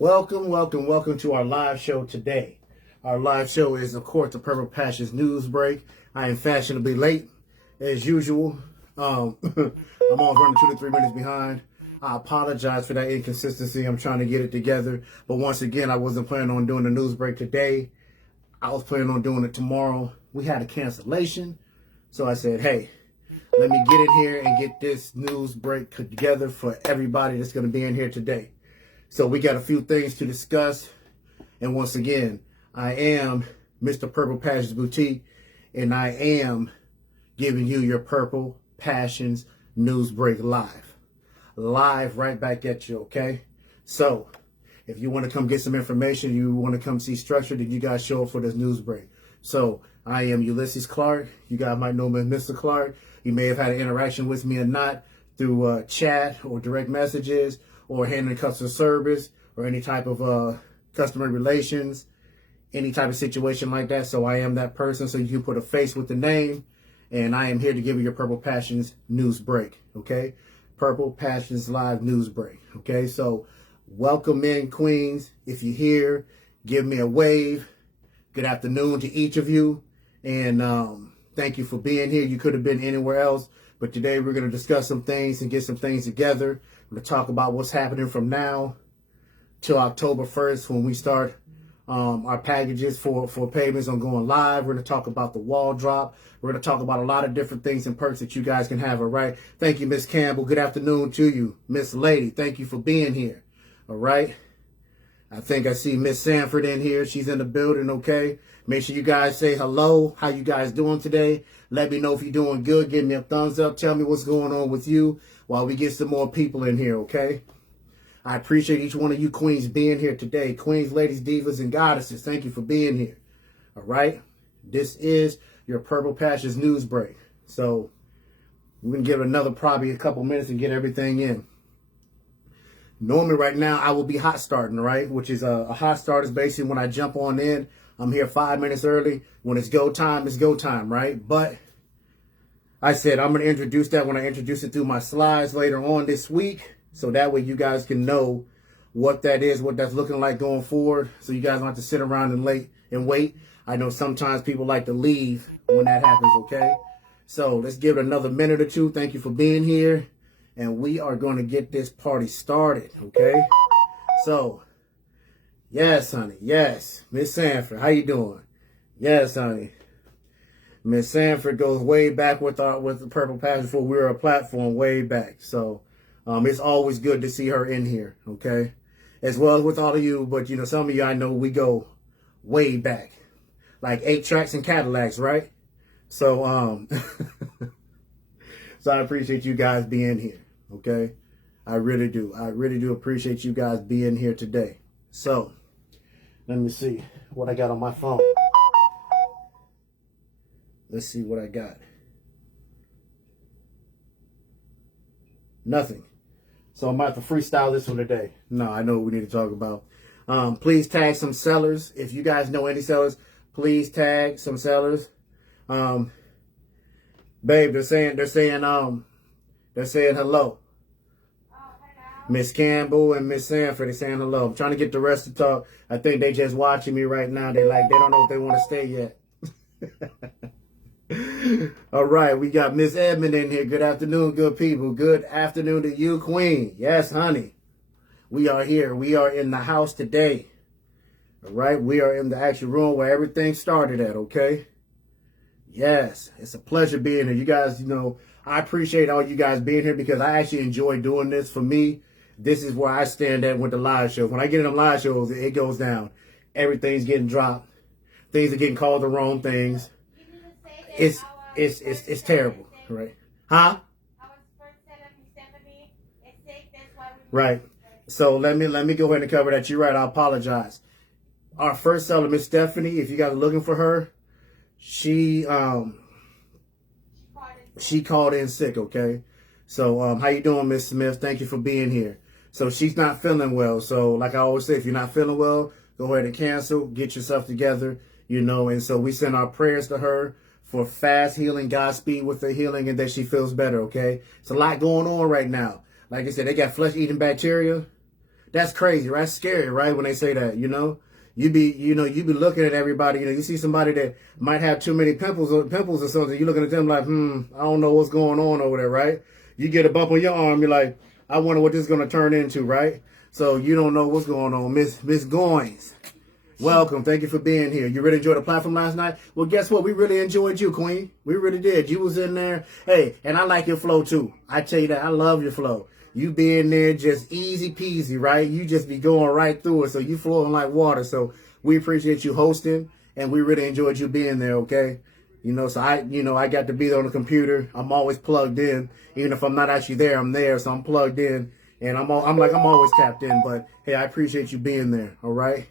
Welcome to our live show today. Our live show is, of course, the Purple Passions news break. I am fashionably late, as usual. I'm always running 2 to 3 minutes behind. I apologize for that inconsistency. I'm trying to get it together. But once again, I wasn't planning on doing the news break today. I was planning on doing it tomorrow. We had a cancellation. So I said, hey, let me get in here and get this news break together for everybody that's going to be in here today. So we got a few things to discuss. And once again, I am Mr. Purple Passions Boutique, and I am giving you your Purple Passions news break live. Live right back at you, okay? So if you want to come get some information, you want to come see structure, then you guys show up for this news break. So I am Ulysses Clark. You guys might know me as Mr. Clark. You may have had an interaction with me or not through chat or direct messages, or handling customer service, or any type of customer relations, any type of situation like that. So I am that person, so you can put a face with the name, and I am here to give you your Purple Passions news break, okay? Purple Passions live news break, okay? So welcome in, Queens. If you're here, give me a wave. Good afternoon to each of you, and thank you for being here. You could have been anywhere else, but today we're going to discuss some things and get some things together. We're going to talk about what's happening from now till October 1st when we start our packages for payments on going live. We're going to talk about the wall drop. We're going to talk about a lot of different things and perks that you guys can have, all right? Thank you, Miss Campbell. Good afternoon to you. Miss Lady, thank you for being here, all right? I think I see Miss Sanford in here. She's in the building, okay? Make sure you guys say hello. How you guys doing today? Let me know if you're doing good. Give me a thumbs up. Tell me what's going on with you while we get some more people in here, okay? I appreciate each one of you queens being here today. Queens, ladies, divas, and goddesses, thank you for being here, all right? This is your Purple Passions news break. So we're going to give it probably a couple minutes and get everything in. Normally right now I will be hot starting, right? Which is a hot start is basically when I jump on in. I'm here 5 minutes early. When it's go time, right? But I said I'm going to introduce that when I introduce it through my slides later on this week. So that way you guys can know what that is, what that's looking like going forward. So you guys don't have to sit around and wait. I know sometimes people like to leave when that happens, okay? So let's give it another minute or two. Thank you for being here. And we are going to get this party started, okay? So, yes, honey, yes. Miss Sanford, how you doing? Yes, honey. Miss Sanford goes way back with the Purple Passion before we were a platform, way back. So, it's always good to see her in here, okay? As well as with all of you, but, you know, some of you I know we go way back. Like 8 tracks and Cadillacs, right? So, so I appreciate you guys being here. Okay, I really do. I really do appreciate you guys being here today. So, let me see what I got on my phone. Let's see what I got. Nothing. So I'm about to freestyle this one today. No, I know what we need to talk about. Please tag some sellers. If you guys know any sellers, please tag some sellers. Babe, they're saying hello. Miss Campbell and Miss Sanford, they're saying hello. I'm trying to get the rest to talk. I think they just watching me right now. They don't know if they want to stay yet. All right, we got Miss Edmond in here. Good afternoon, good people. Good afternoon to you, Queen. Yes, honey. We are here. We are in the house today. All right, we are in the actual room where everything started at, okay? Yes, it's a pleasure being here. You guys, you know, I appreciate all you guys being here because I actually enjoy doing this. For me, this is where I stand at with the live shows. When I get in the live shows, it goes down. Everything's getting dropped. Things are getting called the wrong things. It's terrible, right? Huh? Right. So let me go ahead and cover that. You're right. I apologize. Our first seller, Miss Stephanie, if you guys are looking for her, she called in sick, okay? So how you doing, Miss Smith? Thank you for being here. So she's not feeling well. So like I always say, if you're not feeling well, go ahead and cancel, get yourself together, you know. And so we send our prayers to her for fast healing, Godspeed with the healing, and that she feels better, okay? It's a lot going on right now. Like I said, they got flesh-eating bacteria. That's crazy, right? That's scary, right? When they say that, you be looking at everybody, you see somebody that might have too many pimples or something. You're looking at them like, I don't know what's going on over there, right? You get a bump on your arm, you're like, I wonder what this is going to turn into, right? So you don't know what's going on. Miss Goins, welcome. Thank you for being here. You really enjoyed the platform last night? Well, guess what? We really enjoyed you, Queen. We really did. You was in there. Hey, and I like your flow too. I tell you that. I love your flow. You be in there just easy peasy, right? You just be going right through it. So you flowing like water. So we appreciate you hosting, and we really enjoyed you being there, okay? So I got to be there on the computer. I'm always plugged in. Even if I'm not actually there, I'm there. So I'm plugged in, and I'm always tapped in. But hey, I appreciate you being there, all right?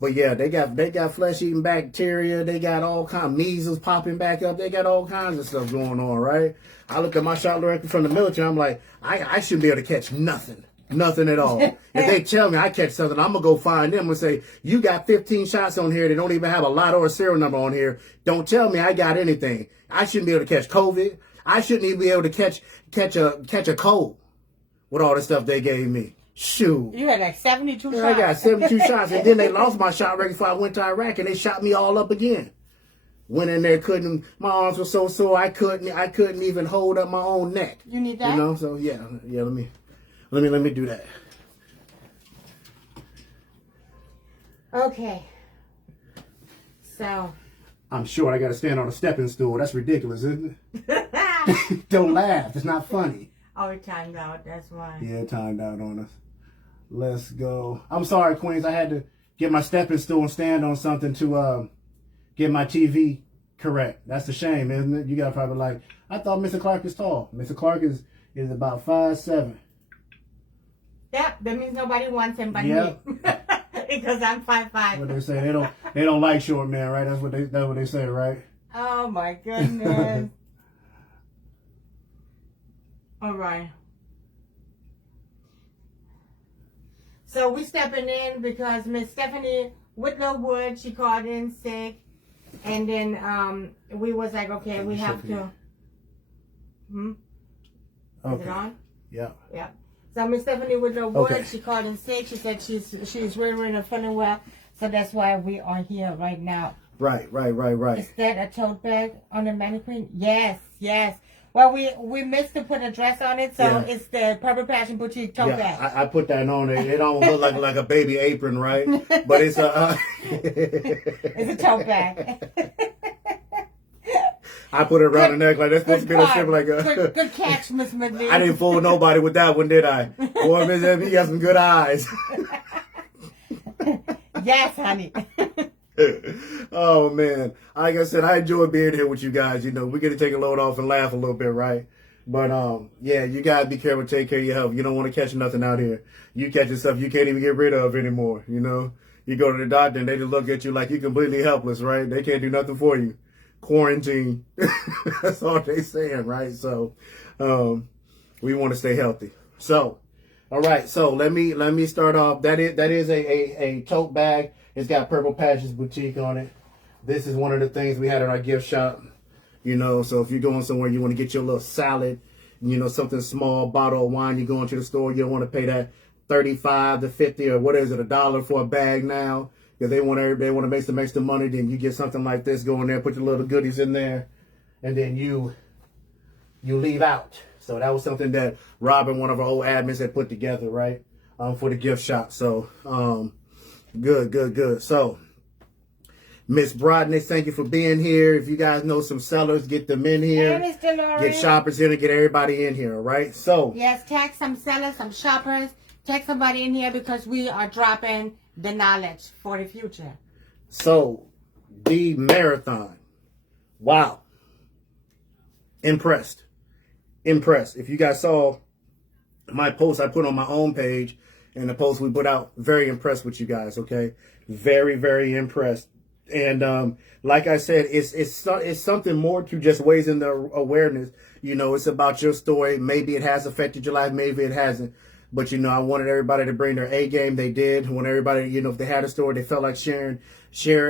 But yeah, they got flesh-eating bacteria. They got all kinds of measles popping back up. They got all kinds of stuff going on, right? I look at my shot record from the military. I'm like, I shouldn't be able to catch nothing. Nothing at all. If they tell me I catch something, I'm going to go find them and say, you got 15 shots on here. They don't even have a lot or a serial number on here. Don't tell me I got anything. I shouldn't be able to catch COVID. I shouldn't even be able to catch a cold with all the stuff they gave me. Shoot. You had like 72 shots. I got 72 shots, and then they lost my shot record before I went to Iraq, and they shot me all up again. Went in there, my arms were so sore, I couldn't even hold up my own neck. You need that? So yeah, let me do that. Okay. So. I'm sure I got to stand on a stepping stool. That's ridiculous, isn't it? Don't laugh. It's not funny. Oh, it timed out. That's why. Yeah, it timed out on us. Let's go. I'm sorry, Queens. I had to get my stepping stool and stand on something to get my TV correct. That's a shame, isn't it? You got probably like, I thought Mr. Clark is tall. Mr. Clark is about 5'7". Yep, that means nobody wants him but me. Because I'm 5'5". What they say, they don't like short men, right? That's what they say, right? Oh my goodness. All right. So we stepping in because Miss Stephanie Whitlow Wood, she called in sick, and then we was like, okay, we have to. Okay. Is it on? Yeah. Yeah. So Miss Stephanie Whitlow Wood, Okay. she called in sick. She said she's really not feeling well, so that's why we are here right now. Right. Is that a tote bag on the mannequin? Yes. Well, we missed to put a dress on it, so it's the Purple Passion Boutique tote bag. I put that on there. It don't look like a baby apron, right? But it's a it's a tote bag. I put it around the neck like that's supposed to be a strip like a. Good catch, Miss McNeil. I didn't fool nobody with that one, did I? Boy, Miss M, you got some good eyes. Yes, honey. Oh man, like I said, I enjoy being here with you guys. We get to take a load off and laugh a little bit, right? But yeah, you gotta be careful, take care of your health. You don't want to catch nothing out here. You catching stuff you can't even get rid of anymore. You go to the doctor and they just look at you like you're completely helpless, right? They can't do nothing for you. Quarantine. That's all they saying, right? So we want to stay healthy. So all right, so let me start off. That is a tote bag. It's got Purple Passions Boutique on it. This is one of the things we had at our gift shop. So if you're going somewhere, you want to get your little salad, something small, bottle of wine, you go into the store, you don't want to pay that $35 to $50 or what is it, $1 for a bag now. If they want to make some extra money, then you get something like this, go in there, put your little goodies in there, and then you leave out. So that was something that Robin, one of our old admins, had put together, right, for the gift shop. So good. So Miss Brodnick, thank you for being here. If you guys know some sellers, get them in here. Hey, Mr. Laurie. Get shoppers in and get everybody in here, all right? So yes, tag some sellers, some shoppers, tag somebody in here because we are dropping the knowledge for the future. So the marathon. Wow. Impressed. If you guys saw my post I put on my own page and the post we put out, very impressed with you guys, okay? Very, very impressed. And like I said, it's something more to just raising the awareness. It's about your story. Maybe it has affected your life, maybe it hasn't. But, I wanted everybody to bring their A game. They did. When everybody, if they had a story, they felt like share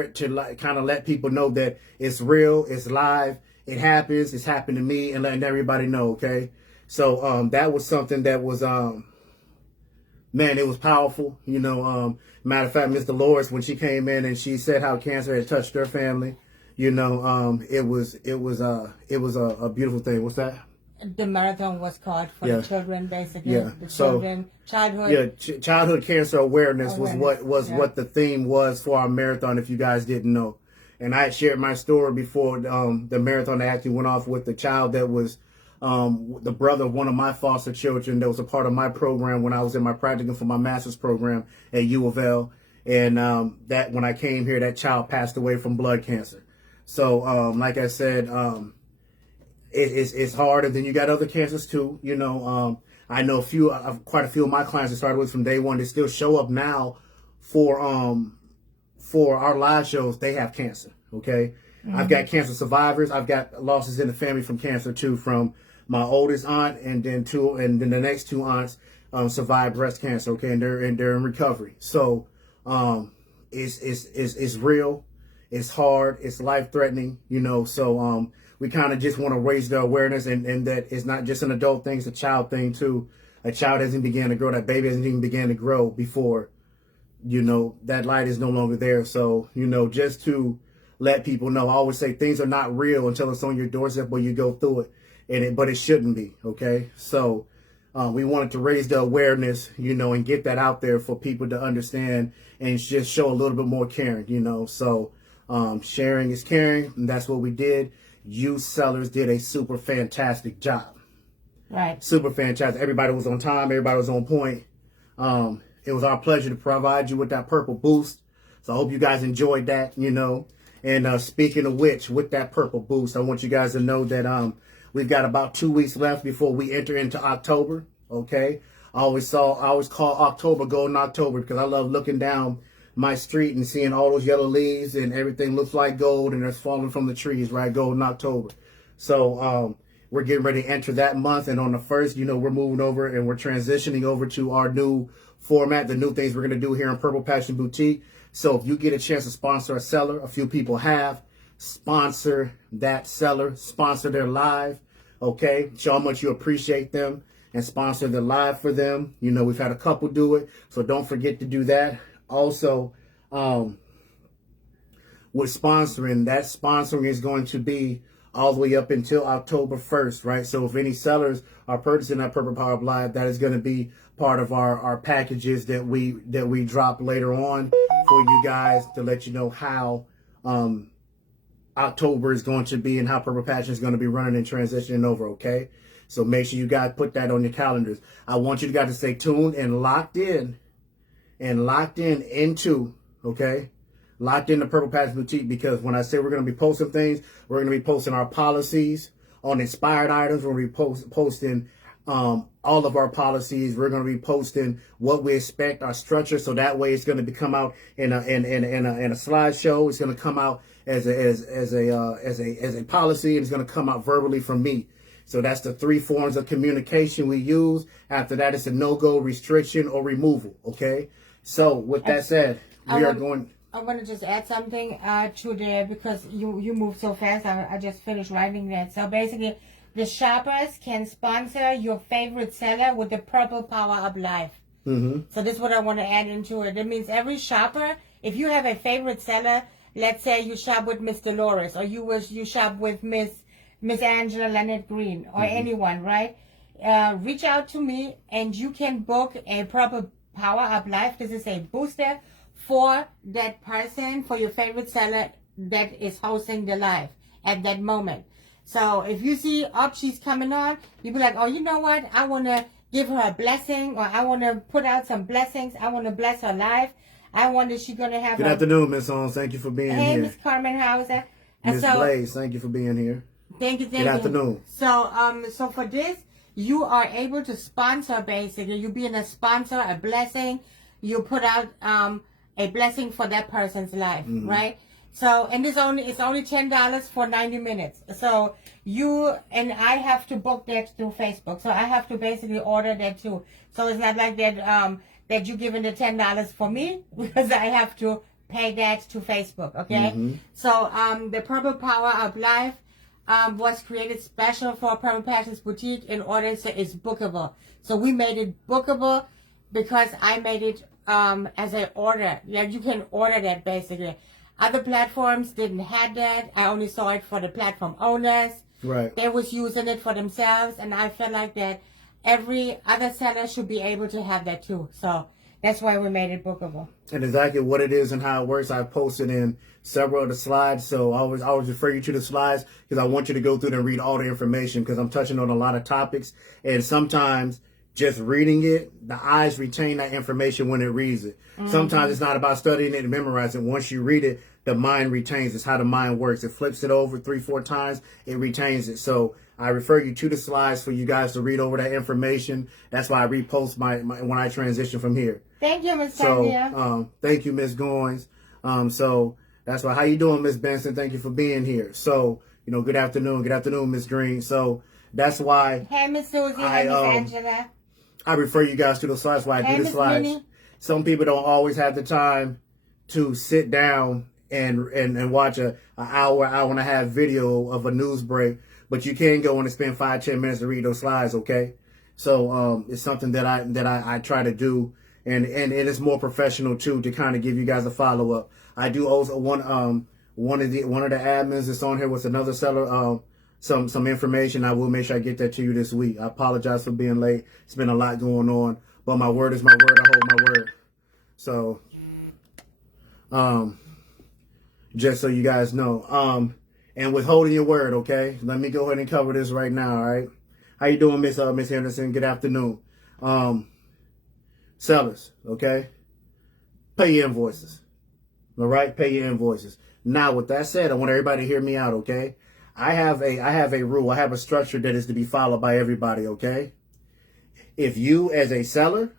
it to kind of let people know that it's real, it's live, it happens, it's happened to me, and letting everybody know, okay? So that was something that was man, it was powerful. Matter of fact, Miss Dolores, when she came in and she said how cancer had touched her family, it was a beautiful thing. What's that? The marathon was called for the children, basically. Yeah. The children, childhood. Yeah, childhood cancer awareness was Awareness, what the theme was for our marathon. If you guys didn't know, and I had shared my story before the marathon actually went off with the child that was the brother of one of my foster children that was a part of my program when I was in my practicum for my master's program at U of L. And that when I came here, that child passed away from blood cancer. So like I said, it's hard, and then you got other cancers too. I know quite a few of my clients that started with from day one. They still show up now for our live shows. They have cancer. Okay, I've got cancer survivors. I've got losses in the family from cancer too, from my oldest aunt, and then the next two aunts survived breast cancer. Okay, and they're in recovery. So it's real. It's hard. It's life threatening. So we kind of just want to raise the awareness and that it's not just an adult thing, it's a child thing too. A child hasn't began to grow, that baby hasn't even began to grow before, that light is no longer there. So, just to let people know, I always say things are not real until it's on your doorstep or you go through it, but it shouldn't be, okay? So we wanted to raise the awareness, and get that out there for people to understand and just show a little bit more caring, So sharing is caring, and that's what we did. You sellers did a super fantastic job. Right. Super fantastic. Everybody was on time. Everybody was on point. It was our pleasure to provide you with that purple boost. So I hope you guys enjoyed that, And speaking of which, with that purple boost, I want you guys to know that we've got about 2 weeks left before we enter into October. Okay. I always call October Golden October because I love looking down my street and seeing all those yellow leaves and everything looks like gold and it's falling from the trees, right? Golden October. So we're getting ready to enter that month. And on the 1st, we're moving over and we're transitioning over to our new format, the new things we're going to do here in Purple Passion Boutique. So if you get a chance to sponsor a seller, a few people have, sponsor that seller, sponsor their live, okay? Show how much you appreciate them and sponsor the live for them. We've had a couple do it, so don't forget to do that. Also, with sponsoring, that sponsoring is going to be all the way up until October 1st, right? So if any sellers are purchasing that Purple Power Up Live, that is going to be part of our packages that we drop later on for you guys to let you know how October is going to be and how Purple Passion is going to be running and transitioning over, okay? So make sure you guys put that on your calendars. I want you guys to stay tuned and locked in into, okay? Locked in the Purple Passion Boutique, because when I say we're going to be posting things, we're going to be posting our policies on inspired items. We're going to be posting all of our policies. We're going to be posting what we expect, our structure, so that way it's going to be come out in a slideshow. It's going to come out as a policy, and it's going to come out verbally from me. So that's the 3 forms of communication we use. After that, it's a no-go, restriction, or removal. Okay. So with that said, I want to just add something to there, because you move so fast. I just finished writing that. So basically, the shoppers can sponsor your favorite seller with the Purple Power Up Live. Mm-hmm. So this is what I want to add into it. That means every shopper, if you have a favorite seller, let's say you shop with Miss Dolores, or you shop with Miss Angela Lynette Green, or anyone, right? Reach out to me and you can book a Purple Power Up Live. This is a booster for that person, for your favorite seller that is hosting the live at that moment. So if you see she's coming on, you be like, oh, you know what? I want to give her a blessing, or I want to put out some blessings. I want to bless her life. I wonder she's going to have Good afternoon, Miss Holmes. Thank you for being here. Hey, Miss Carmen Hauser. Miss Blaze, thank you for being here. Thank you. Good afternoon. So for this, you are able to sponsor, basically. You being a sponsor, a blessing. You put out a blessing for that person's life, right? So, and it's only $10 for 90 minutes. So you and I have to book that through Facebook. So I have to basically order that too. So it's not like that that you giving the $10 for me, because I have to pay that to Facebook. Okay. So the Purple Power Up Live was created special for Purple Passions Boutique in order so it's bookable. So we made it bookable. because I made it as an order. Yeah, you can order that basically. Other platforms didn't have that. I only saw it for the platform owners. Right. They was using it for themselves, and I felt like that every other seller should be able to have that too. So that's why we made it bookable. And exactly what it is and how it works, I've posted in several of the slides. So I always refer you to the slides because I want you to go through and read all the information because I'm touching on a lot of topics. And sometimes just reading it, the eyes retain that information when it reads it. Mm-hmm. Sometimes it's not about studying it and memorizing it. Once you read it, the mind retains. It's how the mind works. It flips it over 3-4 times. It retains it. So I refer you to the slides for you guys to read over that information. That's why I repost my when I transition from here. Thank you, Ms. Sandia. So, thank you, Ms. Goins. So that's why. How you doing, Ms. Benson? Thank you for being here. So, good afternoon. Good afternoon, Ms. Green. So that's why. Hey, Ms. Susie. Hey, Ms. Angela. I refer you guys to the slides. Why I do the slides. Minnie. Some people don't always have the time to sit down and watch an hour and a half video of a news break, but you can go in and spend 5-10 minutes to read those slides. Okay, so it's something that I try to do, and it is more professional too, to kind of give you guys a follow up. I do also one of the admins that's on here was another seller. Some information. I will make sure I get that to you this week. I apologize for being late. It's been a lot going on, but my word is my word. I hold my word. So, just so you guys know, and withholding your word, okay? Let me go ahead and cover this right now, all right? How you doing, Miss Henderson? Good afternoon. Sellers, okay? Pay your invoices, all right? Pay your invoices. Now, with that said, I want everybody to hear me out, okay? I have a rule. I have a structure that is to be followed by everybody, okay? If you, as a seller,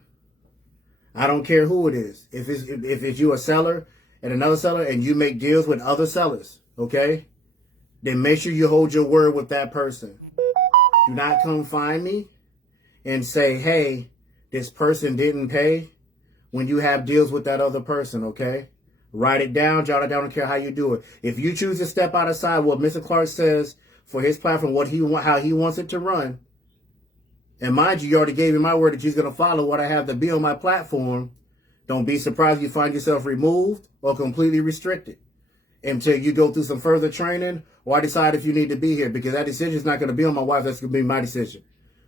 I don't care who it is. If it's you a seller and another seller and you make deals with other sellers, okay, then make sure you hold your word with that person. Do not come find me and say, hey, this person didn't pay when you have deals with that other person, okay? Write it down, jot it down, I don't care how you do it. If you choose to step outside what Mr. Clark says for his platform, how he wants it to run, and mind you already gave me my word that you're going to follow what I have to be on my platform, don't be surprised if you find yourself removed or completely restricted until you go through some further training or I decide if you need to be here, because that decision is not going to be on my wife. That's going to be my decision.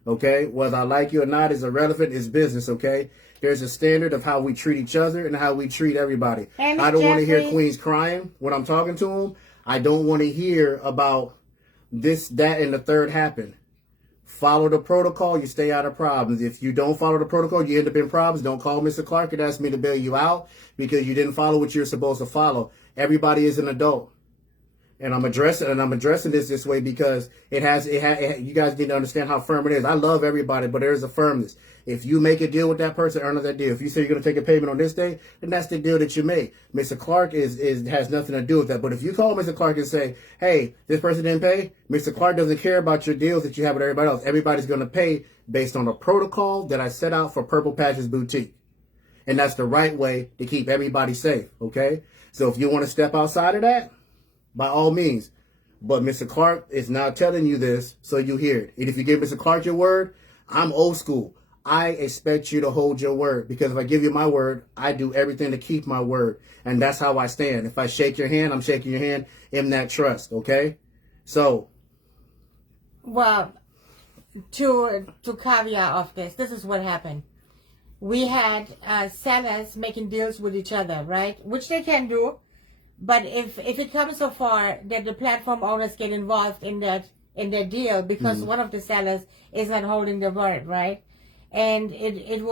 Okay? Whether I like you or not is irrelevant. It's business, okay? There's a standard of how we treat each other and how we treat everybody. I don't want to hear queens crying when I'm talking to them. I don't want to hear about this, that, and the third happened. Follow the protocol, you stay out of problems. If you don't follow the protocol, you end up in problems. Don't call Mr. Clark and ask me to bail you out because you didn't follow what you're supposed to follow. Everybody is an adult. And I'm addressing this way because you guys need to understand how firm it is. I love everybody, but there's a firmness. If you make a deal with that person, earn that deal. If you say you're going to take a payment on this day, then that's the deal that you make. Mr. Clark has nothing to do with that. But if you call Mr. Clark and say, hey, this person didn't pay, Mr. Clark doesn't care about your deals that you have with everybody else. Everybody's going to pay based on a protocol that I set out for Purple Patches Boutique. And that's the right way to keep everybody safe, okay? So if you want to step outside of that, by all means. But Mr. Clark is now telling you this, so you hear it. And if you give Mr. Clark your word, I'm old school. I expect you to hold your word, because if I give you my word, I do everything to keep my word. And that's how I stand. If I shake your hand, I'm shaking your hand in that trust, okay? So. Well, to caveat of this is what happened. We had sellers making deals with each other, right? Which they can do. But if it comes so far that the platform owners get involved in that deal because one of the sellers is not holding the word, right? And it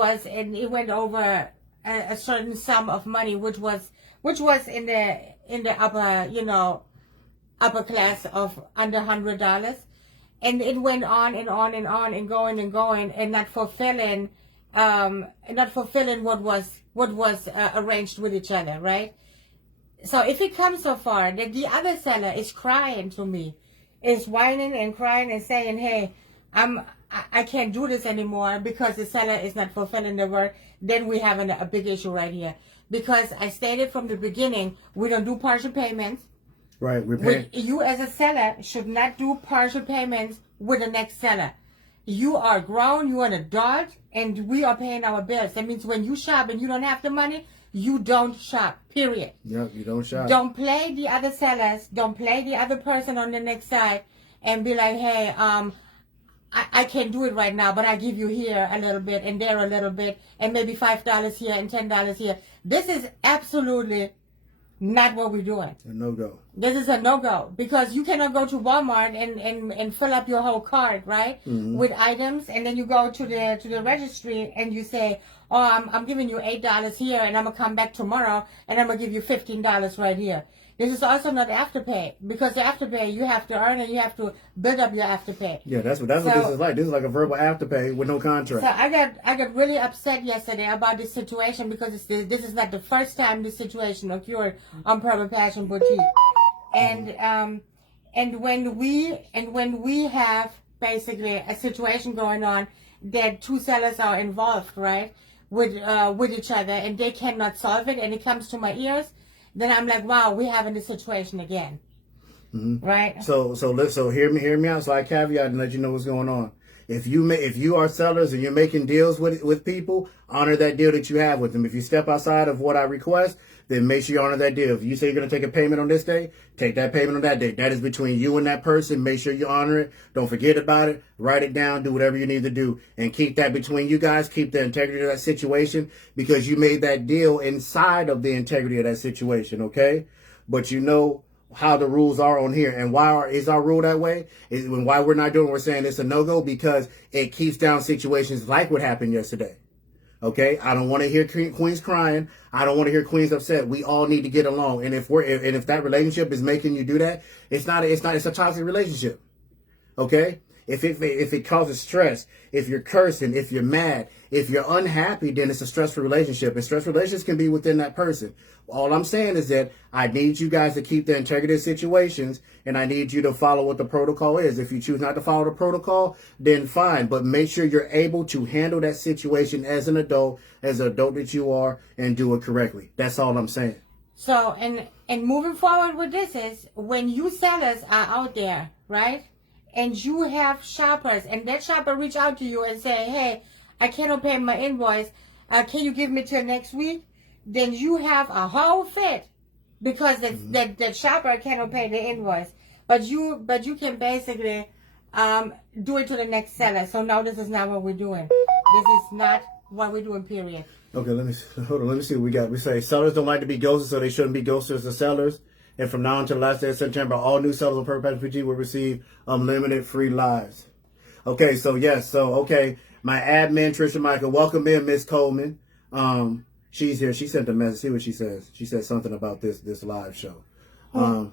went over a certain sum of money, which was in the upper class of under $100, and it went on and on and on and going and not fulfilling what was arranged with each other, right? So if it comes so far that the other seller is crying to me, is whining and crying and saying, hey, I can't do this anymore because the seller is not fulfilling the word, then we have a big issue right here. Because I stated from the beginning, we don't do partial payments. Right, we pay. You as a seller should not do partial payments with the next seller. you are grown, you're an adult, and we are paying our bills. That means when you shop and you don't have the money, you don't shop, period. Yep, you don't shop. Don't play the other sellers. Don't play the other person on the next side and be like, hey, I can't do it right now, but I give you here a little bit and there a little bit and maybe $5 here and $10 here. This is absolutely not what we're doing. A no-go. This is a no-go because you cannot go to Walmart and fill up your whole cart, right, with items, and then you go to the registry and you say, oh, I'm giving you $8 here, and I'm gonna come back tomorrow and I'm gonna give you $15 right here. This is also not afterpay because the afterpay you have to earn and you have to build up your afterpay. Yeah, that's what this is like. This is like a verbal afterpay with no contract. So I got really upset yesterday about this situation because this is not the first time this situation occurred on Purple Passion Boutique, and when we have basically a situation going on that two sellers are involved, right, with each other, and they cannot solve it, and it comes to my ears. Then I'm like, wow, we're having this situation again, right? So hear me out. So I caveat and let you know what's going on. If you are sellers and you're making deals with people, honor that deal that you have with them. If you step outside of what I request, then make sure you honor that deal. If you say you're going to take a payment on this day, take that payment on that day. That is between you and that person. Make sure you honor it. Don't forget about it. Write it down. Do whatever you need to do. And keep that between you guys. Keep the integrity of that situation because you made that deal inside of the integrity of that situation, okay? But you know how the rules are on here. And why is our rule that way? Why we're not doing, we're saying it's a no-go because it keeps down situations like what happened yesterday. Okay, I don't want to hear queens crying. I don't want to hear queens upset. We all need to get along. And if that relationship is making you do that, it's a toxic relationship. Okay, if it causes stress, if you're cursing, if you're mad, if you're unhappy, then it's a stressful relationship. And stressful relationships can be within that person. All I'm saying is that I need you guys to keep the integrity of situations, and I need you to follow what the protocol is. If you choose not to follow the protocol, then fine. But make sure you're able to handle that situation as an adult that you are, and do it correctly. That's all I'm saying. So, and moving forward with this is when you sellers are out there, right? And you have shoppers, and that shopper reach out to you and say, hey, I cannot pay my invoice. Can you give me till next week? Then you have a whole fit because that shopper cannot pay the invoice. But you can basically do it to the next seller. So now this is not what we're doing. This is not what we're doing, period. Okay, let me see what we got. We say sellers don't like to be ghosted, so they shouldn't be ghosted as sellers. And from now until the last day of September, all new sellers on Purple Passion PG will receive unlimited free lives. Okay, so yes, okay. My admin, Trisha Michael, welcome in, Miss Coleman. She's here. She sent a message. See what she says. She said something about this live show. Our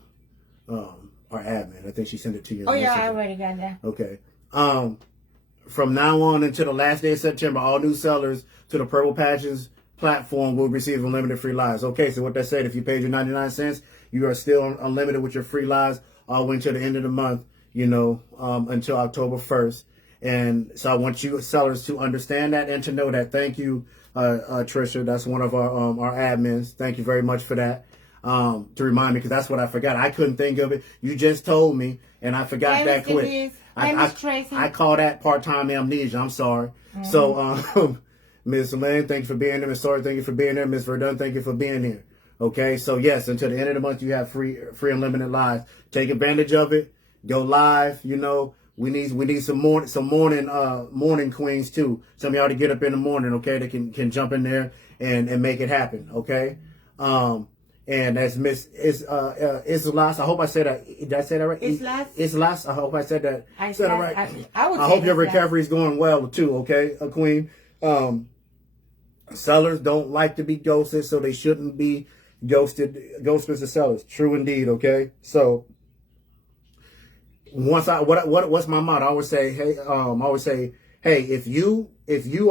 admin. I think she sent it to you. Oh yeah, I already got that. Okay. From now on until the last day of September, all new sellers to the Purple Passions platform will receive unlimited free lives. Okay, so what that said, if you paid your 99 cents, you are still unlimited with your free lives all the way until the end of the month, until October 1st. And so I want you sellers to understand that and to know that. Thank you, Trisha. That's one of our admins. Thank you very much for that. To remind me, because that's what I forgot. I couldn't think of it. You just told me, and I forgot that quick. I call that part-time amnesia. I'm sorry. Mm-hmm. So, Ms. Lynn, thank you for being there. Ms. Sawyer, thank you for being there. Ms. Verdun, thank you for being here. Okay, so yes, until the end of the month, you have free unlimited lives. Take advantage of it. Go live. We need some morning queens too. Some of y'all to get up in the morning, okay? They can jump in there and make it happen, okay? And that's Miss Islas. I hope I said that. Did I say that right? Islas. I hope I said that. I said it right. I hope your recovery is going well too, okay, Queen. Sellers don't like to be ghosted, so they shouldn't be ghosted. Ghosters are sellers. True indeed, okay? So what's my motto? I always say, hey, if you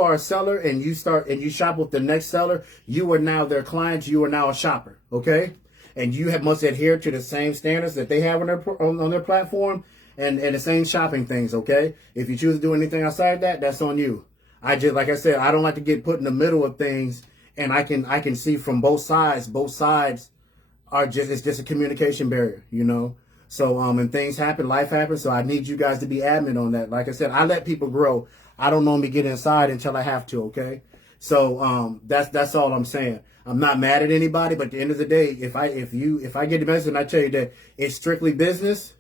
are a seller and you shop with the next seller, you are now their client. You are now a shopper, okay? And you must adhere to the same standards that they have on their platform and the same shopping things, okay? If you choose to do anything outside that, that's on you. Like I said, I don't like to get put in the middle of things, and I can see from both sides. Both sides it's just a communication barrier, So, and things happen, life happens. So I need you guys to be adamant on that. Like I said, I let people grow. I don't normally get inside until I have to. Okay. So, that's all I'm saying. I'm not mad at anybody, but at the end of the day, if I get the message and I tell you that it's strictly business,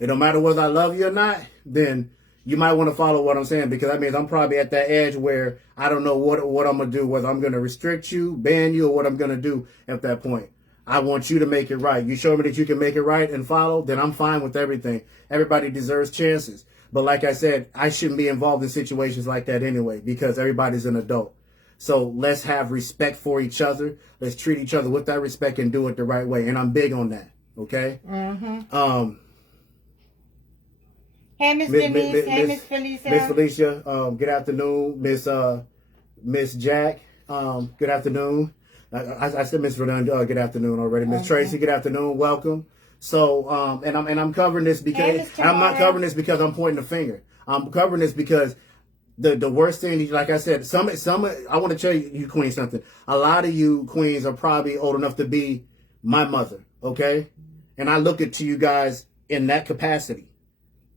it don't matter whether I love you or not, then you might want to follow what I'm saying, because that means I'm probably at that edge where I don't know what I'm going to do, whether I'm going to restrict you, ban you, or what I'm going to do at that point. I want you to make it right. You show me that you can make it right and follow, then I'm fine with everything. Everybody deserves chances. But like I said, I shouldn't be involved in situations like that anyway, because everybody's an adult. So let's have respect for each other. Let's treat each other with that respect and do it the right way. And I'm big on that. Okay? Mm-hmm. Hey, Miss Denise. Hey, Miss Felicia. Miss Felicia, good afternoon. Miss Jack, good afternoon. I said Miss Vernon, good afternoon already. Miss Tracy, good afternoon. Welcome. So, and I'm covering this because I'm not covering this because I'm pointing the finger. I'm covering this because the worst thing, like I said, some I want to tell you queens something. A lot of you queens are probably old enough to be my mother, okay? And I look at you guys in that capacity.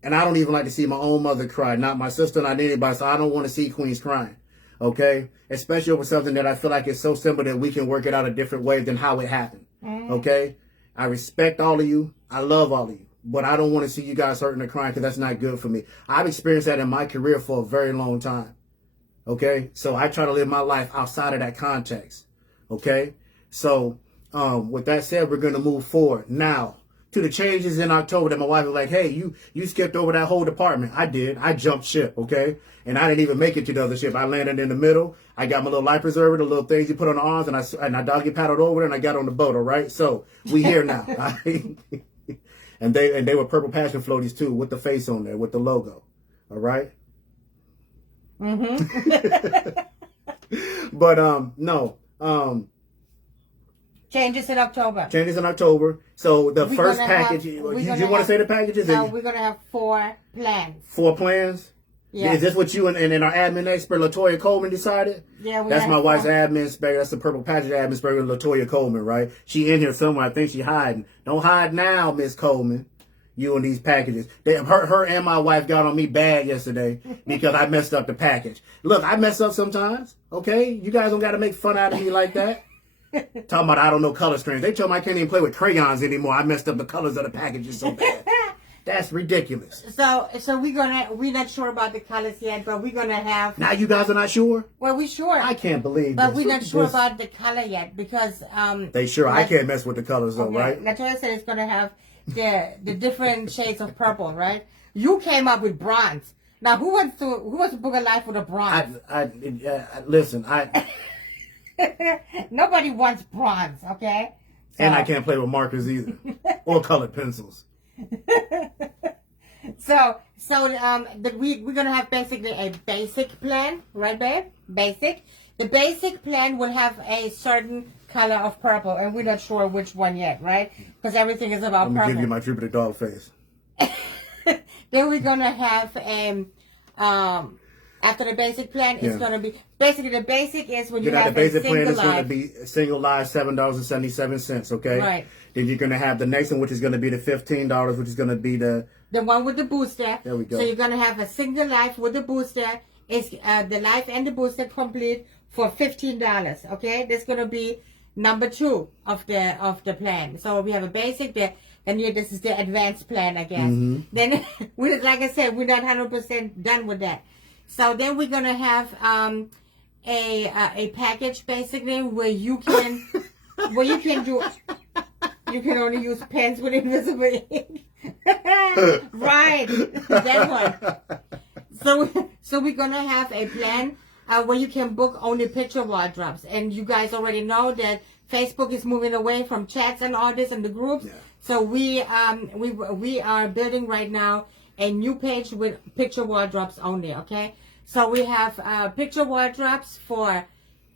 And I don't even like to see my own mother cry, not my sister, not anybody. So I don't want to see queens crying, okay? Especially over something that I feel like is so simple that we can work it out a different way than how it happened, okay? I respect all of you. I love all of you. But I don't want to see you guys hurting or crying, because that's not good for me. I've experienced that in my career for a very long time, okay? So I try to live my life outside of that context, okay? So with that said, we're going to move forward now to the changes in October that my wife was like, hey, you skipped over that whole department. I did. I jumped ship, okay? And I didn't even make it to the other ship. I landed in the middle. I got my little life preserver, the little things you put on the arms, and I doggy paddled over there, and I got on the boat, all right? So we here now. And they were purple passion floaties too, with the face on there, with the logo, all right? But no. Changes in October. Changes in October. So the first package, you want to say the packages? No, we're going to have 4 plans. 4 plans? Yeah. Is this what you and our admin expert, LaToya Coleman, decided? Yeah, that's my wife's admin expert. That's the Purple Package admin expert, LaToya Coleman, right? She in here somewhere. I think she hiding. Don't hide now, Miss Coleman. You and these packages. Her and my wife got on me bad yesterday because I messed up the package. Look, I mess up sometimes, okay? You guys don't got to make fun out of me like that. Talking about I don't know color screens. They told me I can't even play with crayons anymore. I messed up the colors of the packages so bad. That's ridiculous. So we're not sure about the colors yet, but we're gonna have. Now you guys are not sure? Well, we're sure. I can't believe but this. We're not sure about the color yet because they sure I can't mess with the colors though, right? Latoya said it's gonna have the different shades of purple, right? You came up with bronze. Now who wants to book a life with a bronze? Listen, nobody wants bronze, okay? So. And I can't play with markers either, or colored pencils. So we're gonna have basically a basic plan, right, babe? Basic. The basic plan will have a certain color of purple, and we're not sure which one yet, right? Because everything is about purple. I'm gonna give you my Jupiter dog face. Then we're gonna have after the basic plan, it's going to be, basically the basic is when you have the basic a single plan is life. going to be single life, $7.77, okay? Right. Then you're going to have the next one, which is going to be the $15, which is going to be the one with the booster. There we go. So you're going to have a single life with the booster. It's the life and the booster complete for $15, okay? That's going to be number 2 of the plan. So we have a basic, this is the advanced plan, I guess. Mm-hmm. Then, like I said, we're not 100% done with that. So then we're gonna have a package basically where you can only use pens with invisible ink. Right, that one. So we're gonna have a plan where you can book only picture wardrobes, and you guys already know that Facebook is moving away from chats and all this and the groups. Yeah. So we are building right now a new page with picture wardrobes only, okay? So we have picture wardrobes for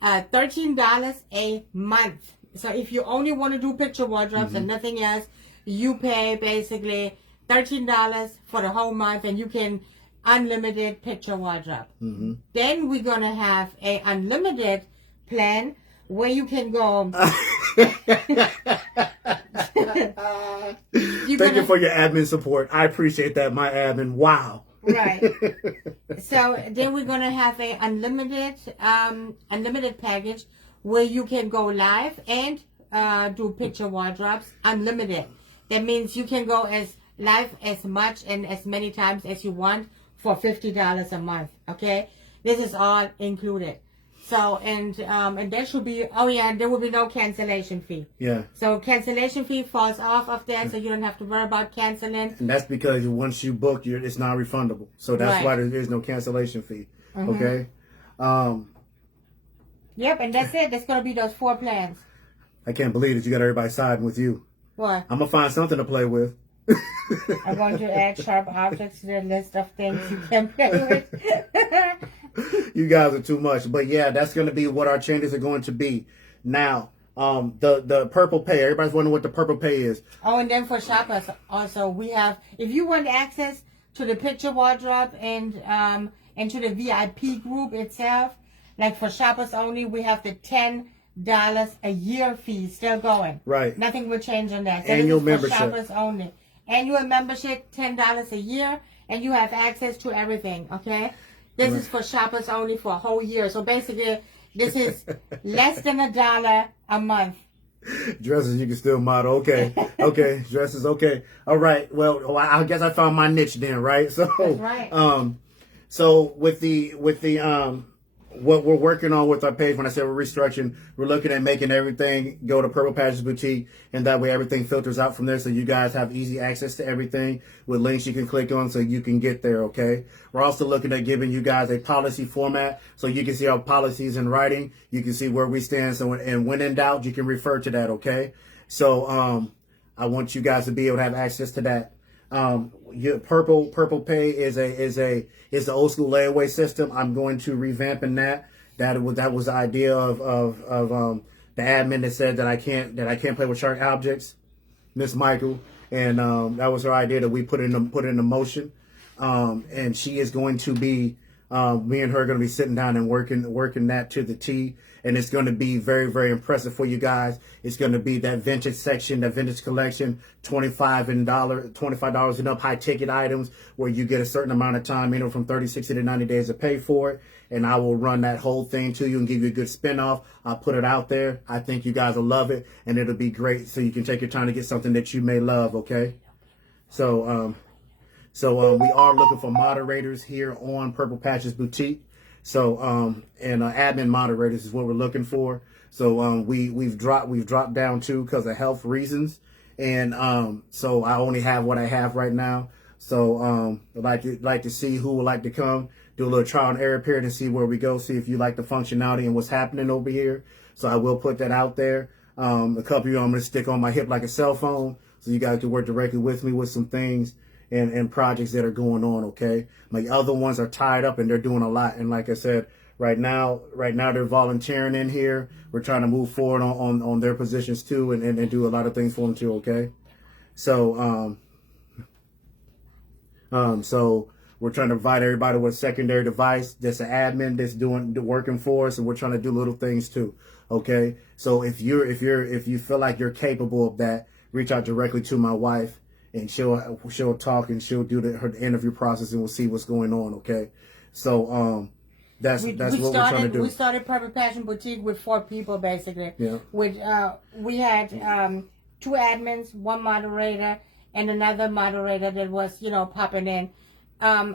$13 a month. So if you only want to do picture wardrobes and nothing else, you pay basically $13 for the whole month, and you can unlimited picture wardrobe. Then we're going to have a unlimited plan where you can go Thank you for your admin support. I appreciate that, my admin. Wow. Right. So then we're gonna have a unlimited package where you can go live and do picture wardrobes unlimited. That means you can go as live as much and as many times as you want for $50 a month. Okay, this is all included. So and there should be there will be no cancellation fee. Yeah. So cancellation fee falls off of that, so you don't have to worry about canceling. And that's because once you book, it's non-refundable. So that's why there is no cancellation fee. Okay. Yep, and that's it. That's gonna be those 4 plans. I can't believe that you got everybody siding with you. What? I'm gonna find something to play with. I'm going to add sharp objects to the list of things you can play with. You guys are too much. But yeah, that's going to be what our changes are going to be. Now, the purple pay. Everybody's wondering what the purple pay is. Oh, and then for shoppers also, we have, if you want access to the picture wardrobe and to the VIP group itself, like for shoppers only, we have the $10 a year fee still going. Right. Nothing will change on that. So Annual this is for membership. shoppers only. Annual membership, $10 a year, and you have access to everything, okay? This is for shoppers only for a whole year. So basically, this is less than $1 a month. Dresses you can still model. Okay. Okay. Dresses. Okay. All right. Well, I guess I found my niche then, right? So, That's right. So with the what we're working on with our page, when I say we're restructuring, we're looking at making everything go to Purple Patches Boutique, and that way everything filters out from there, so you guys have easy access to everything with links you can click on so you can get there, okay? We're also looking at giving you guys a policy format so you can see our policies in writing. You can see where we stand, so when in doubt, you can refer to that, okay? So I want you guys to be able to have access to that. Your purple pay is the old school layaway system. I'm going to revamp in that. That was the idea of the admin that said that I can't play with shark objects, Miss Michael, and that was her idea that we put into motion. And she is going to be me and her are going to be sitting down and working that to the T. And it's going to be very, very impressive for you guys. It's going to be that vintage section, that vintage collection, $25 and up, high ticket items where you get a certain amount of time, from 30, 60 to 90 days to pay for it. And I will run that whole thing to you and give you a good spin-off. I'll put it out there. I think you guys will love it, and it'll be great. So you can take your time to get something that you may love. Okay. So we are looking for moderators here on Purple Patches Boutique. So admin moderators is what we're looking for. So we've dropped down too because of health reasons, and so I only have what I have right now. So I'd like to see who would like to come, do a little trial and error period and see where we go. See if you like the functionality and what's happening over here. So I will put that out there. A couple of you I'm gonna stick on my hip like a cell phone, so you guys can work directly with me with some things and projects that are going on, okay? My other ones are tied up and they're doing a lot. And like I said, right now they're volunteering in here. We're trying to move forward on their positions too and do a lot of things for them too, okay? So so we're trying to provide everybody with a secondary device that's an admin that's working for us, and we're trying to do little things too, okay? So if you feel like you're capable of that, reach out directly to my wife. And she'll talk and she'll do her interview process, and we'll see what's going on. Okay, so that's what we're trying to do. We started Purple Passion Boutique with 4 people basically. Yeah. With we had 2 admins, 1 moderator, and another moderator that was popping in. As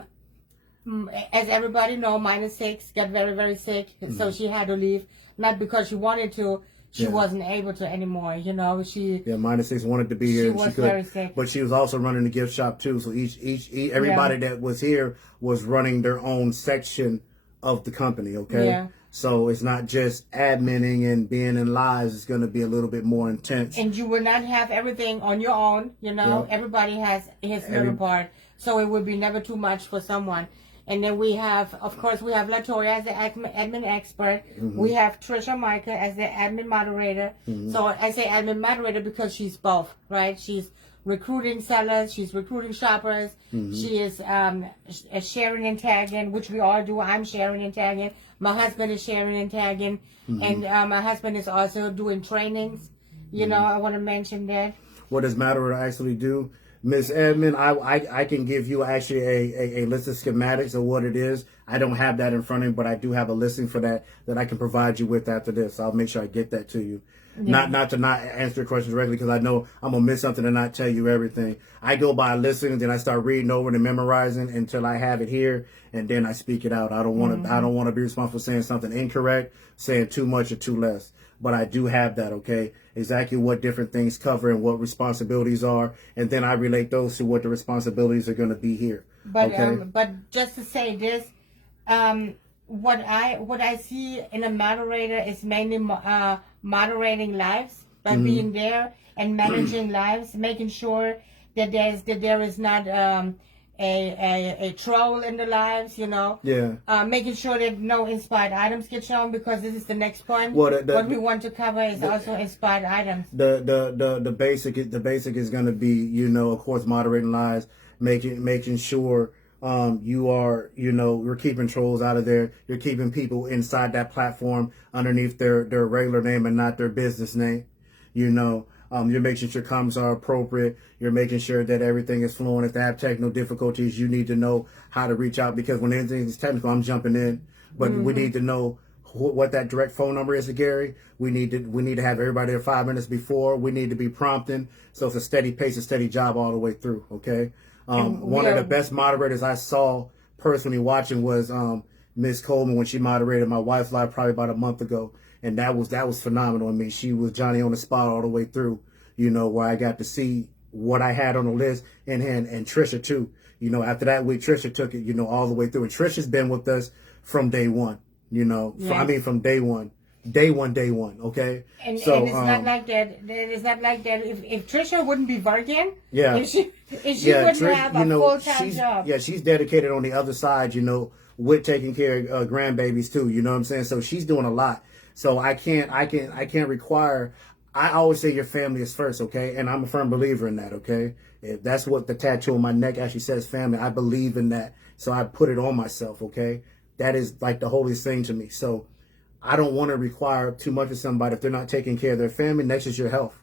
everybody know, -6 got very, very sick, so she had to leave. Not because she wanted to. She wasn't able to anymore, She -6 wanted to be here. She was very sick, but she was also running the gift shop too. So everybody that was here was running their own section of the company. Okay, yeah. So it's not just adminning and being in lives. It's going to be a little bit more intense. And you will not have everything on your own. Yeah. Everybody has his little part, so it would be never too much for someone. And then we have, of course, Latoya as the admin expert. Mm-hmm. We have Trisha Micah as the admin moderator. Mm-hmm. So I say admin moderator because she's both, right? She's recruiting sellers. She's recruiting shoppers. Mm-hmm. She is sharing and tagging, which we all do. I'm sharing and tagging. My husband is sharing and tagging. Mm-hmm. And my husband is also doing trainings You know, I want to mention that. What does Moderator actually do? Miss Edmond, I can give you actually a list of schematics of what it is. I don't have that in front of me, but I do have a listing for that I can provide you with after this. I'll make sure I get that to you. Yeah. Not to not answer your questions directly, because I know I'm going to miss something and not tell you everything. I go by listening, then I start reading over and memorizing until I have it here, and then I speak it out. I don't want to be responsible for saying something incorrect, saying too much or too less. But I do have that, okay? Exactly what different things cover and what responsibilities are, and then I relate those to what the responsibilities are going to be here. But okay? But just to say this, what I see in a moderator is mainly moderating lives, by being there and managing lives, making sure that there is not a troll in the lives, you know. Yeah. Making sure that no inspired items get shown, because this is the next point. Well, what we want to cover is also inspired items. The basic is going to be, you know, of course, moderating lives, making sure you are, you know, you're keeping trolls out of there. You're keeping people inside that platform underneath their regular name and not their business name, you know. You're making sure comments are appropriate. You're making sure that everything is flowing. If they have technical difficulties, you need to know how to reach out, because when anything is technical, I'm jumping in. But we need to know what that direct phone number is to Gary. We need to have everybody there 5 minutes before. We need to be prompting. So it's a steady pace, a steady job all the way through. Okay. One of the best moderators I saw personally watching was Miss Coleman when she moderated my wife's live probably about a month ago. And that was phenomenal. I mean, she was Johnny on the spot all the way through, you know, where I got to see what I had on the list, and Trisha too. You know, after that week, Trisha took it, you know, all the way through. And Trisha's been with us from day one, you know, from day one, okay? And it's not like that. It's not like that. If Trisha wouldn't be working, if she wouldn't have a full-time job. Yeah, she's dedicated on the other side, you know, with taking care of grandbabies too, you know what I'm saying? So she's doing a lot. So I can't require. I always say your family is first, okay? And I'm a firm believer in that, okay? If that's what the tattoo on my neck actually says, family. I believe in that, so I put it on myself, okay? That is like the holiest thing to me. So I don't want to require too much of somebody if they're not taking care of their family. Next is your health,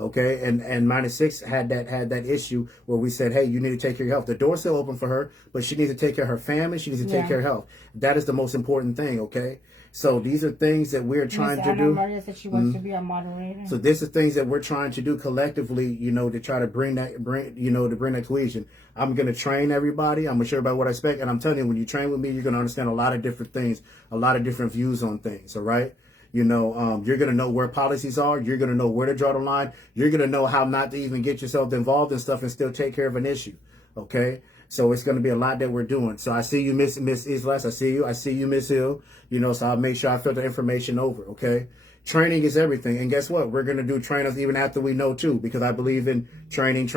okay? And Minus 6 had that issue where we said, hey, you need to take care of your health. The door's still open for her, but she needs to take care of her family. She needs to take care of health. That is the most important thing, okay? So these are things that we're trying to do. Maria said she wants to be a moderator. So this is things that we're trying to do collectively, you know, to try to bring that cohesion. I'm going to train everybody. I'm going to show everybody what I expect. And I'm telling you, when you train with me, you're going to understand a lot of different things, a lot of different views on things. All right. You know, you're going to know where policies are. You're going to know where to draw the line. You're going to know how not to even get yourself involved in stuff and still take care of an issue. Okay. So it's going to be a lot that we're doing. So I see you, Miss Islas. I see you, Miss Hill. You know, so I'll make sure I filter information over. Okay. Training is everything. And guess what? We're going to do trainers even after we know too, because I believe in training.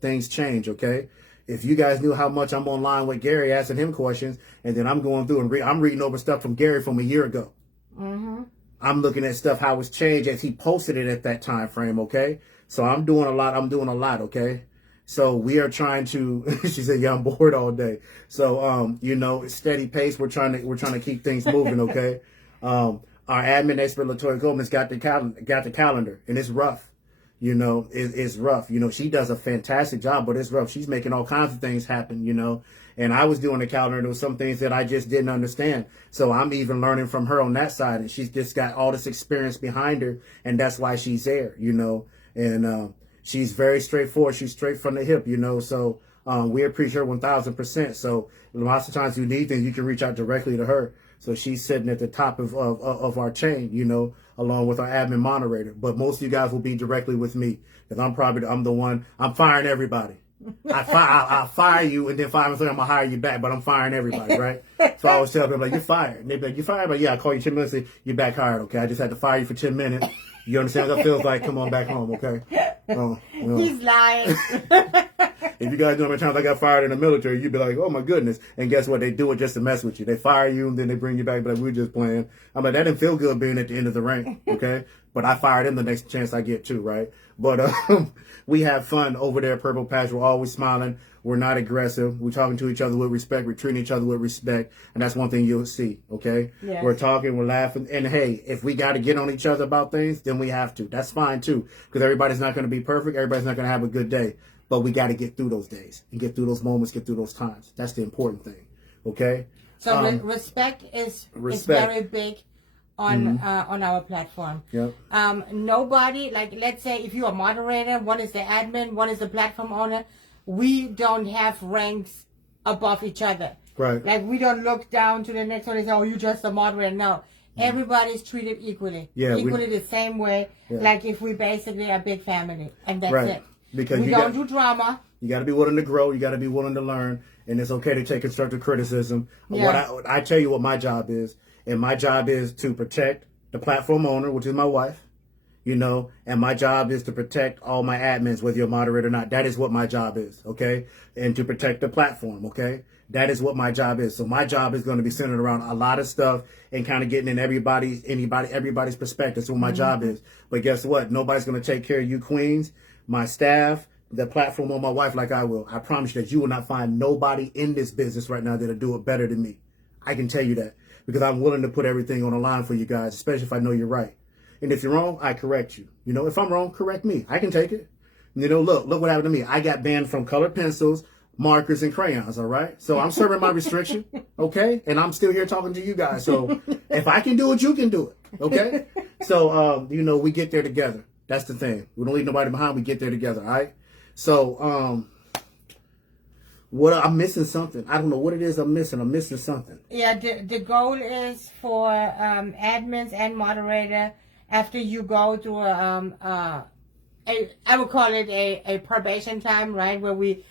Things change. Okay. If you guys knew how much I'm online with Gary asking him questions, and then I'm going through and I'm reading over stuff from Gary from a year ago. Mm-hmm. I'm looking at stuff, how it's changed as he posted it at that time frame. Okay. So I'm doing a lot. Okay. So we are trying to, she said, yeah, I'm bored all day. So, you know, steady pace. We're trying to keep things moving. Okay. Our admin expert, Latoya Goldman's got the calendar, and it's rough. You know, it's rough. You know, she does a fantastic job, but it's rough. She's making all kinds of things happen, you know, and I was doing the calendar. There was some things that I just didn't understand. So I'm even learning from her on that side, and she's just got all this experience behind her, and that's why she's there, you know, and, she's very straightforward. She's straight from the hip, you know. So we appreciate her 1,000%. So lots of times you need things, you can reach out directly to her. So she's sitting at the top of our chain, you know, along with our admin moderator. But most of you guys will be directly with me, because I'm the one. I'm firing everybody. I'll fire you, and then 5 minutes later I'm gonna hire you back. But I'm firing everybody, right? So I always tell people, like, you're fired. And they be like, you're fired, but yeah, I call you 10 minutes. And you're back hired. Okay, I just had to fire you for 10 minutes. You understand what that feels like? Come on back home, okay? He's lying. If you guys know how many times I got fired in the military, you'd be like, oh my goodness. And guess what? They do it just to mess with you. They fire you and then they bring you back, but like, we're just playing. I'm like, that didn't feel good being at the end of the rank, okay? But I fired him the next chance I get too, right? But we have fun over there at Purple Patch. We're always smiling. We're not aggressive. We're talking to each other with respect. We're treating each other with respect. And that's one thing you'll see, okay? Yes. We're talking, we're laughing. And hey, if we got to get on each other about things, then we have to. That's fine too. Because everybody's not going to be perfect. Everybody's not going to have a good day. But we got to get through those days and get through those moments, get through those times. That's the important thing, okay? So respect is very big on our platform. Yep. Nobody, like, let's say if you're a moderator, one is the admin, one is the platform owner. We don't have ranks above each other. Right. Like, we don't look down to the next one and say, oh, you're just a moderator. No. Everybody's treated equally. Yeah, equally the same way. Yeah. Like if we basically a big family. And that's Right. it. Because we don't do drama. You got to be willing to grow. You got to be willing to learn. And it's okay to take constructive criticism. Yeah. What I tell you what my job is. And my job is to protect the platform owner, which is my wife. You know, and my job is to protect all my admins, whether you're a moderator or not. That is what my job is, okay? And to protect the platform, okay? That is what my job is. So my job is going to be centered around a lot of stuff and kind of getting in everybody's perspective. That's what my job is. But guess what? Nobody's going to take care of you queens, my staff, the platform, or my wife like I will. I promise you that you will not find nobody in this business right now that'll do it better than me. I can tell you that because I'm willing to put everything on the line for you guys, especially if I know you're right. And if you're wrong, I correct you. You know, if I'm wrong, correct me. I can take it. You know, look what happened to me. I got banned from colored pencils, markers, and crayons, all right? So I'm serving my restriction, okay? And I'm still here talking to you guys. So if I can do it, you can do it, okay? So, you know, we get there together. That's the thing. We don't leave nobody behind. We get there together, all right? So, I'm missing something. I don't know what it is I'm missing. I'm missing something. Yeah, the goal is for admins and moderator, after you go through I would call it a probation time, right? Where we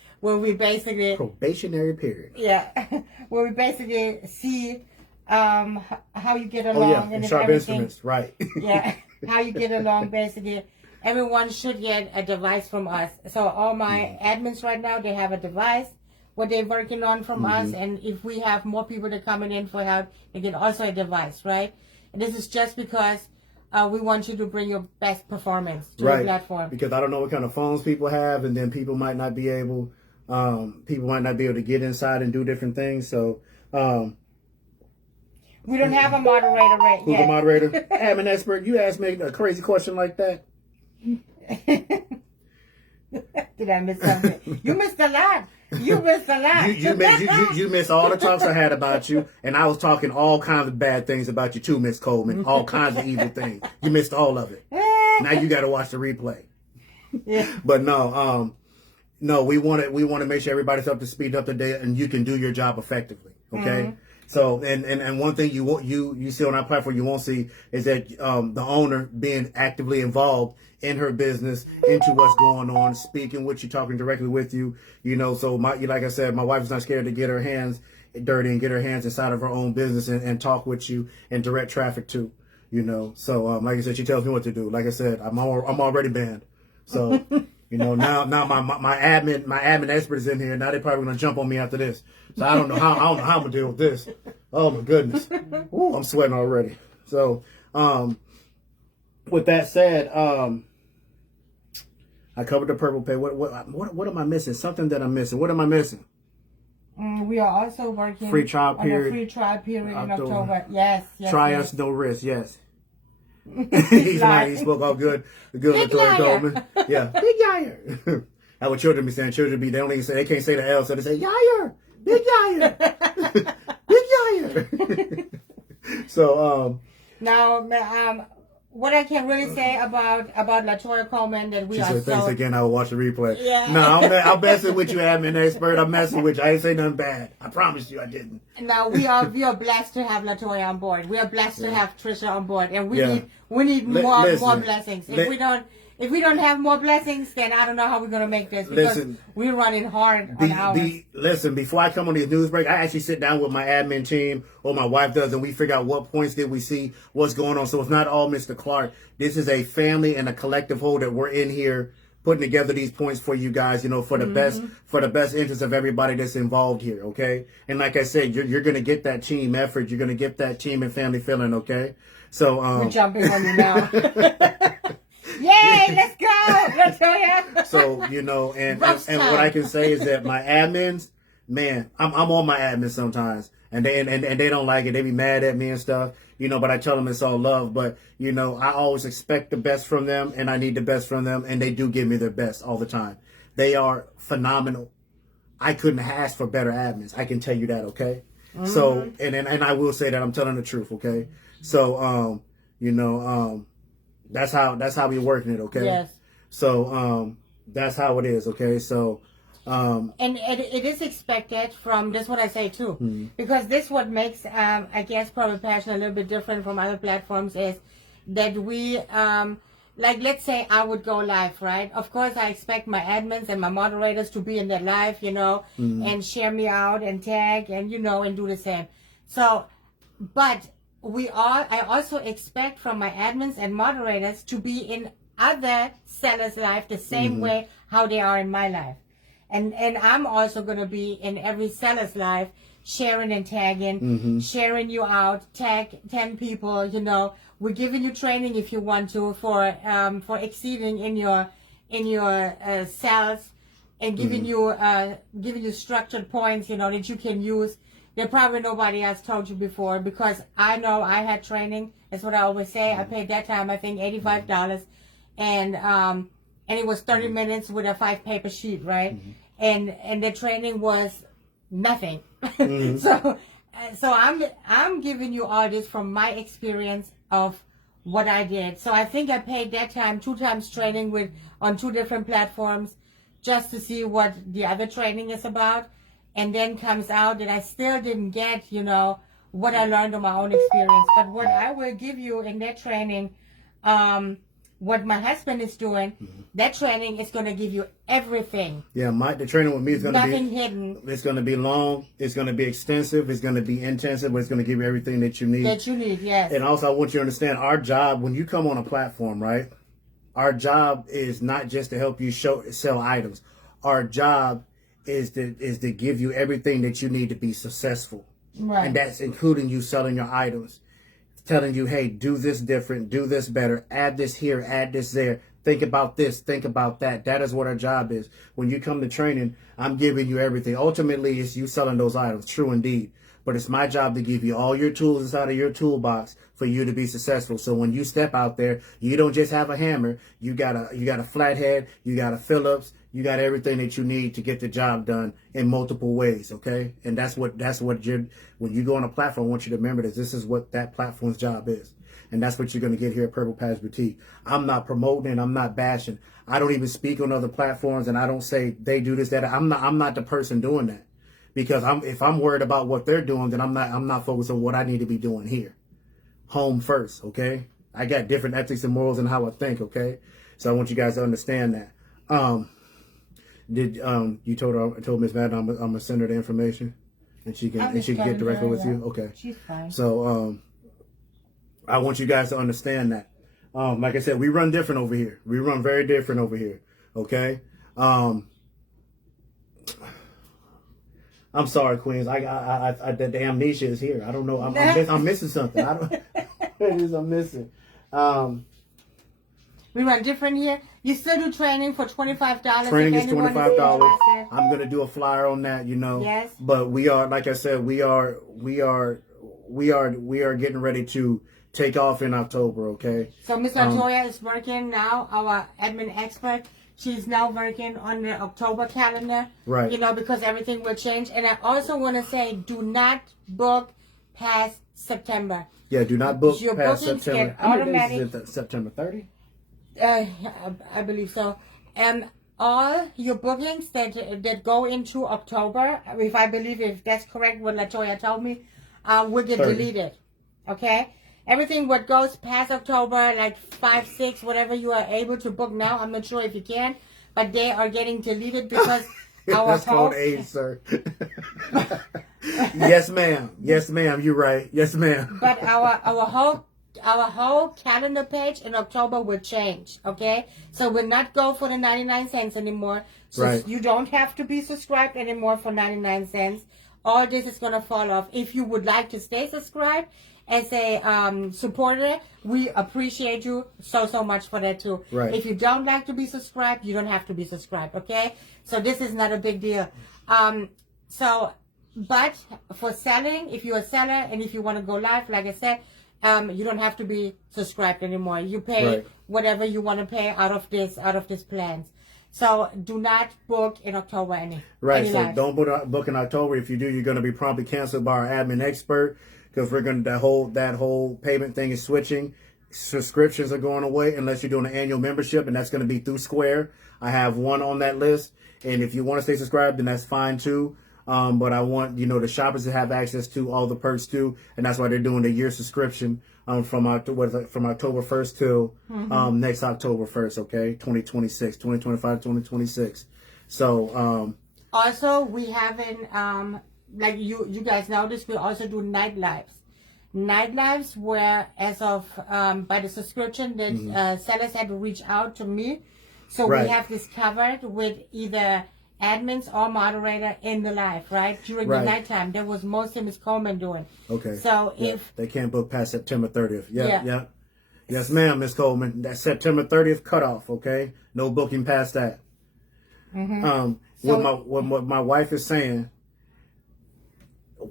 basically probationary period. Yeah, where we basically see how you get along. Oh yeah, and sharp instruments, right? Yeah, how you get along. Basically, everyone should get a device from us. So all my admins right now, they have a device what they're working on from us, and if we have more people that coming in for help, they get also a device, right? And this is just because we want you to bring your best performance to the platform. Because I don't know what kind of phones people have, and then people might not be able to get inside and do different things. So we don't have a moderator right who's yet. a moderator? Admin expert, you asked me a crazy question like that. Did I miss something? You missed a lot. You missed a lot. You missed all the talks I had about you, and I was talking all kinds of bad things about you too, Miss Coleman. All kinds of evil things. You missed all of it. Now you got to watch the replay. Yeah. But no, we want to make sure everybody's up to speed, up to date, and you can do your job effectively. Okay. So, and one thing you see on our platform you won't see is that the owner being actively involved in her business, into what's going on, speaking with you, talking directly with you. You know, so like I said, my wife is not scared to get her hands dirty and get her hands inside of her own business and talk with you and direct traffic too. You know, so like I said, she tells me what to do. Like I said, I'm already banned. So. You know, now my admin expert is in here. Now they're probably gonna jump on me after this. So I don't know how I'm gonna deal with this. Oh my goodness. Ooh, I'm sweating already. So with that said, I covered the purple pay. What am I missing? Something that I'm missing. What am I missing? We are also working free trial period. On a free trial period in October. Yes. Try us, no risk. Yes. He's not. He spoke all good. Latoya Goldman. Yeah, big yayer. That's what children be saying. Children be, they can't say the L, so they say yayer, big yayer, big yayer. So now, what I can really say about Latoya Coleman that we she are said, thanks again. I will watch the replay. Yeah. No, I'm messing with you, admin expert. I'm messing with you. I ain't say nothing bad. I promise you, I didn't. Now we are blessed to have Latoya on board. We are blessed to have Trisha on board, and we need more blessings. If we don't have more blessings, then I don't know how we're gonna make this because we're running hard on ours. Listen, before I come on these news break, I actually sit down with my admin team, or my wife does, and we figure out what points did we see, what's going on. So it's not all Mr. Clark. This is a family and a collective whole that we're in here putting together these points for you guys, you know, for the best interest of everybody that's involved here, okay? And like I said, you're going to get that team effort. You're going to get that team and family feeling, okay? So, we're jumping on you now. Yay, let's go, Latoya. So, you know, and what I can say is that my admins, man, I'm on my admins sometimes, and they don't like it. They be mad at me and stuff, you know, but I tell them it's all love. But, you know, I always expect the best from them, and I need the best from them, and they do give me their best all the time. They are phenomenal. I couldn't ask for better admins. I can tell you that, okay? So, and I will say that I'm telling the truth, okay? So, you know, that's how we working it, okay? Yes. So, that's how it is, okay? So, and it is expected from, this what I say too, because this what makes, I guess, Purple Passion a little bit different from other platforms is that we, like, let's say I would go live, right? Of course, I expect my admins and my moderators to be in that live, you know, and share me out and tag and, you know, and do the same. So, but I also expect from my admins and moderators to be in other sellers' life the same way how they are in my life. And I'm also going to be in every seller's life, sharing and tagging, sharing you out, tag 10 people, you know. We're giving you training if you want to for exceeding in your sales, and giving you structured points, you know, that you can use. That probably nobody else told you before, because I know I had training. That's what I always say. I paid that time, I think, $85, and it was 30 minutes with a 5-paper sheet, right? And the training was nothing. So I'm giving you all this from my experience of what I did. So I think I paid that time 2 times training on 2 different platforms, just to see what the other training is about. And then comes out that I still didn't get, you know, what I learned on my own experience. But what I will give you in that training, what my husband is doing, that training is going to give you everything. Yeah, the training with me is going to be nothing hidden. It's going to be long. It's going to be extensive. It's going to be intensive, but it's going to give you everything that you need. That you need, yes. And also, I want you to understand our job when you come on a platform, right? Our job is not just to help you sell items. Our job is to give you everything that you need to be successful. Right. And that's including you selling your items. Telling you, hey, do this different, do this better, add this here, add this there, think about this, think about that. That is what our job is. When you come to training, I'm giving you everything. Ultimately, it's you selling those items, true indeed. But it's my job to give you all your tools inside of your toolbox for you to be successful. So when you step out there, you don't just have a hammer. You got a flathead, you got a Phillips, you got everything that you need to get the job done in multiple ways, okay? And that's what when you go on a platform, I want you to remember this is what that platform's job is. And that's what you're going to get here at Purple Patch Boutique. I'm not promoting and I'm not bashing. I don't even speak on other platforms, and I don't say they do this, that. I'm not the person doing that. Because if I'm worried about what they're doing, then I'm not focused on what I need to be doing here. Home first, okay? I got different ethics and morals in how I think, okay? So I want you guys to understand that. You told Miss Madden I'm gonna send her the information, and she can get directly with you? Okay. She's fine. So I want you guys to understand that. Like I said, we run different over here. We run very different over here. Okay. I'm sorry, Queens. The amnesia is here. I don't know. I'm missing something. I'm missing. We run different here. You still do training for $25. Training is $25. I'm gonna do a flyer on that, you know. Yes. But we are, like I said, we are getting ready to take off in October. Okay. So Miss Latoya is working now. Our admin expert. She's now working on the October calendar. Right. You know, because everything will change. And I also want to say, do not book past September. Yeah, do not book your past bookings September. get How many automatic. days is it? September 30? I believe so. All your bookings that go into October, if that's correct, what Latoya told me, will get 30. deleted. Okay? Everything what goes past October, like 5, 6, whatever you are able to book now, I'm not sure if you can, but they are getting deleted because our That's called age, sir. Yes, ma'am. Yes, ma'am. You're right. Yes, ma'am. But our hope our whole calendar page in October will change, okay? So we'll not go for the 99 cents anymore. So Right. you don't have to be subscribed anymore for 99 cents. All this is going to fall off. If you would like to stay subscribed as a supporter, we appreciate you so much for that too. Right. If you don't like to be subscribed, you don't have to be subscribed, okay? So this is not a big deal. But for selling, if you're a seller and if you want to go live, like I said, you don't have to be subscribed anymore. You pay Right. whatever you want to pay out of this plans. So do not book in October any So lives. don't book in October. If you do, you're going to be promptly canceled by our admin expert because we're going to that whole payment thing is switching. Subscriptions are going away unless you're doing an annual membership, and that's going to be through Square. I have one on that list, and if you want to stay subscribed, then that's fine too. But I want the shoppers to have access to all the perks too, and that's why they're doing the year subscription from October 1st till next October 1st, okay, 2026, 2025, 2026. So also we haven't like you guys noticed, we also do night lives where as of by the subscription that sellers had to reach out to me, so Right. we have this covered with either admins or moderator in the live, right? During the Right. nighttime. That was mostly Ms. Coleman doing. okay. So Yeah. if They can't book past September 30th. Yeah. Yeah. Yes, ma'am, Miss Coleman. That's September 30th cutoff, okay? No booking past that. So- What my wife is saying,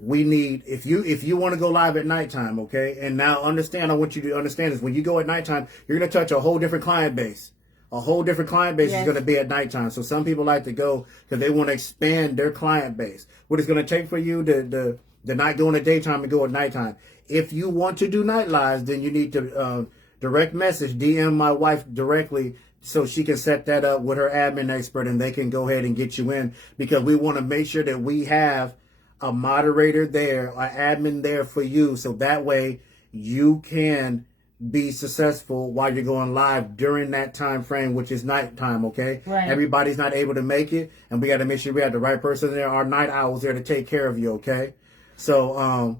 we need, if you want to go live at nighttime, okay? And now understand, I want you to understand is when you go at nighttime, you're going to touch a whole different client base. A whole different client base Yes. is going to be at nighttime. So some people like to go because they want to expand their client base. What it's going to take for you to not go in the daytime and go at nighttime. If you want to do night lives, then you need to direct message, DM my wife directly so she can set that up with her admin expert and they can go ahead and get you in, because we want to make sure that we have a moderator there, an admin there for you. So that way you can be successful while you're going live during that time frame, which is nighttime, okay? Right. Everybody's not able to make it, and we got to make sure we have the right person there, our night owls there to take care of you, okay? So,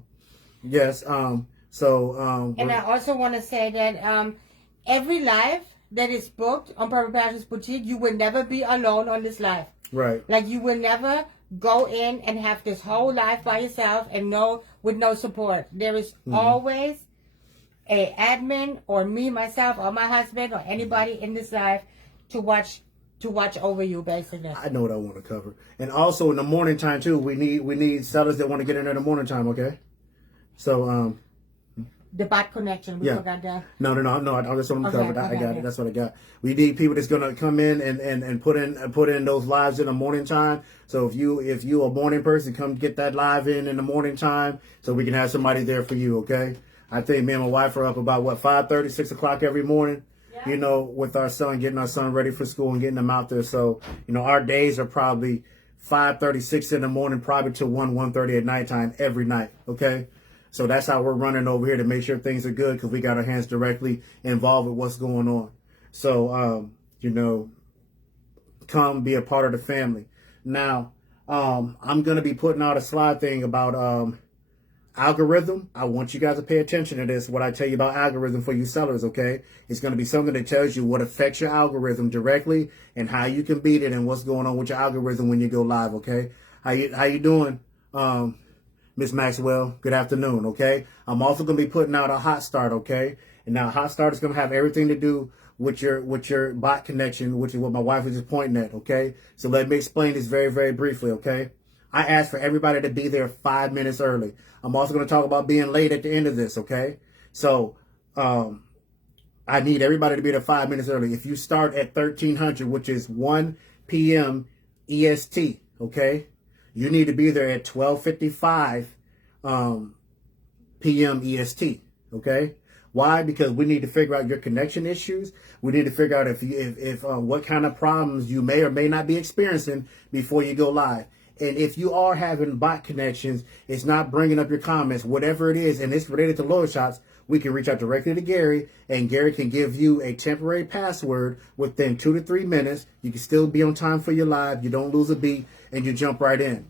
yes, and I also want to say that every live that is booked on Purple Passions Boutique, you will never be alone on this live. right, Like you will never go in and have this whole life by yourself and with no support. There is always a admin or me, myself, or my husband or anybody in this live to watch over you, basically. I know what I want to cover. And also in the morning time too, we need sellers that want to get in there in the morning time, okay? So, The bot connection, we Yeah. forgot that. No, I just want to Okay, cover that. I okay, got okay. it. That's what I got. We need people that's gonna come in and put in those lives in the morning time. So if you a morning person, come get that live in the morning time, so we can have somebody there for you. Okay. I think me and my wife are up about 5:30, 6 o'clock every morning. Yeah. With our son, getting our son ready for school and getting them out there. So our days are probably 5:30, 6 in the morning, probably to 1:30 at nighttime every night. Okay. So that's how we're running over here to make sure things are good, because we got our hands directly involved with what's going on. So, come be a part of the family. Now, I'm going to be putting out a slide thing about algorithm. I want you guys to pay attention to this, what I tell you about algorithm for you sellers, okay? It's going to be something that tells you what affects your algorithm directly and how you can beat it and what's going on with your algorithm when you go live, okay? How you doing? Miss Maxwell, good afternoon, okay? I'm also going to be putting out a hot start, okay? And now hot start is going to have everything to do with your bot connection, which is what my wife was just pointing at, okay? So let me explain this very, very briefly, okay? I asked for everybody to be there 5 minutes early. I'm also going to talk about being late at the end of this, okay? So I need everybody to be there 5 minutes early. If you start at 1300, which is 1 p.m. EST, okay? You need to be there at 12:55 p.m. EST. Okay, why? Because we need to figure out your connection issues. We need to figure out if what kind of problems you may or may not be experiencing before you go live. And if you are having bot connections, it's not bringing up your comments, whatever it is, and it's related to loyal shops, we can reach out directly to Gary, and Gary can give you a temporary password within 2 to 3 minutes. You can still be on time for your live. You don't lose a beat, and you jump right in.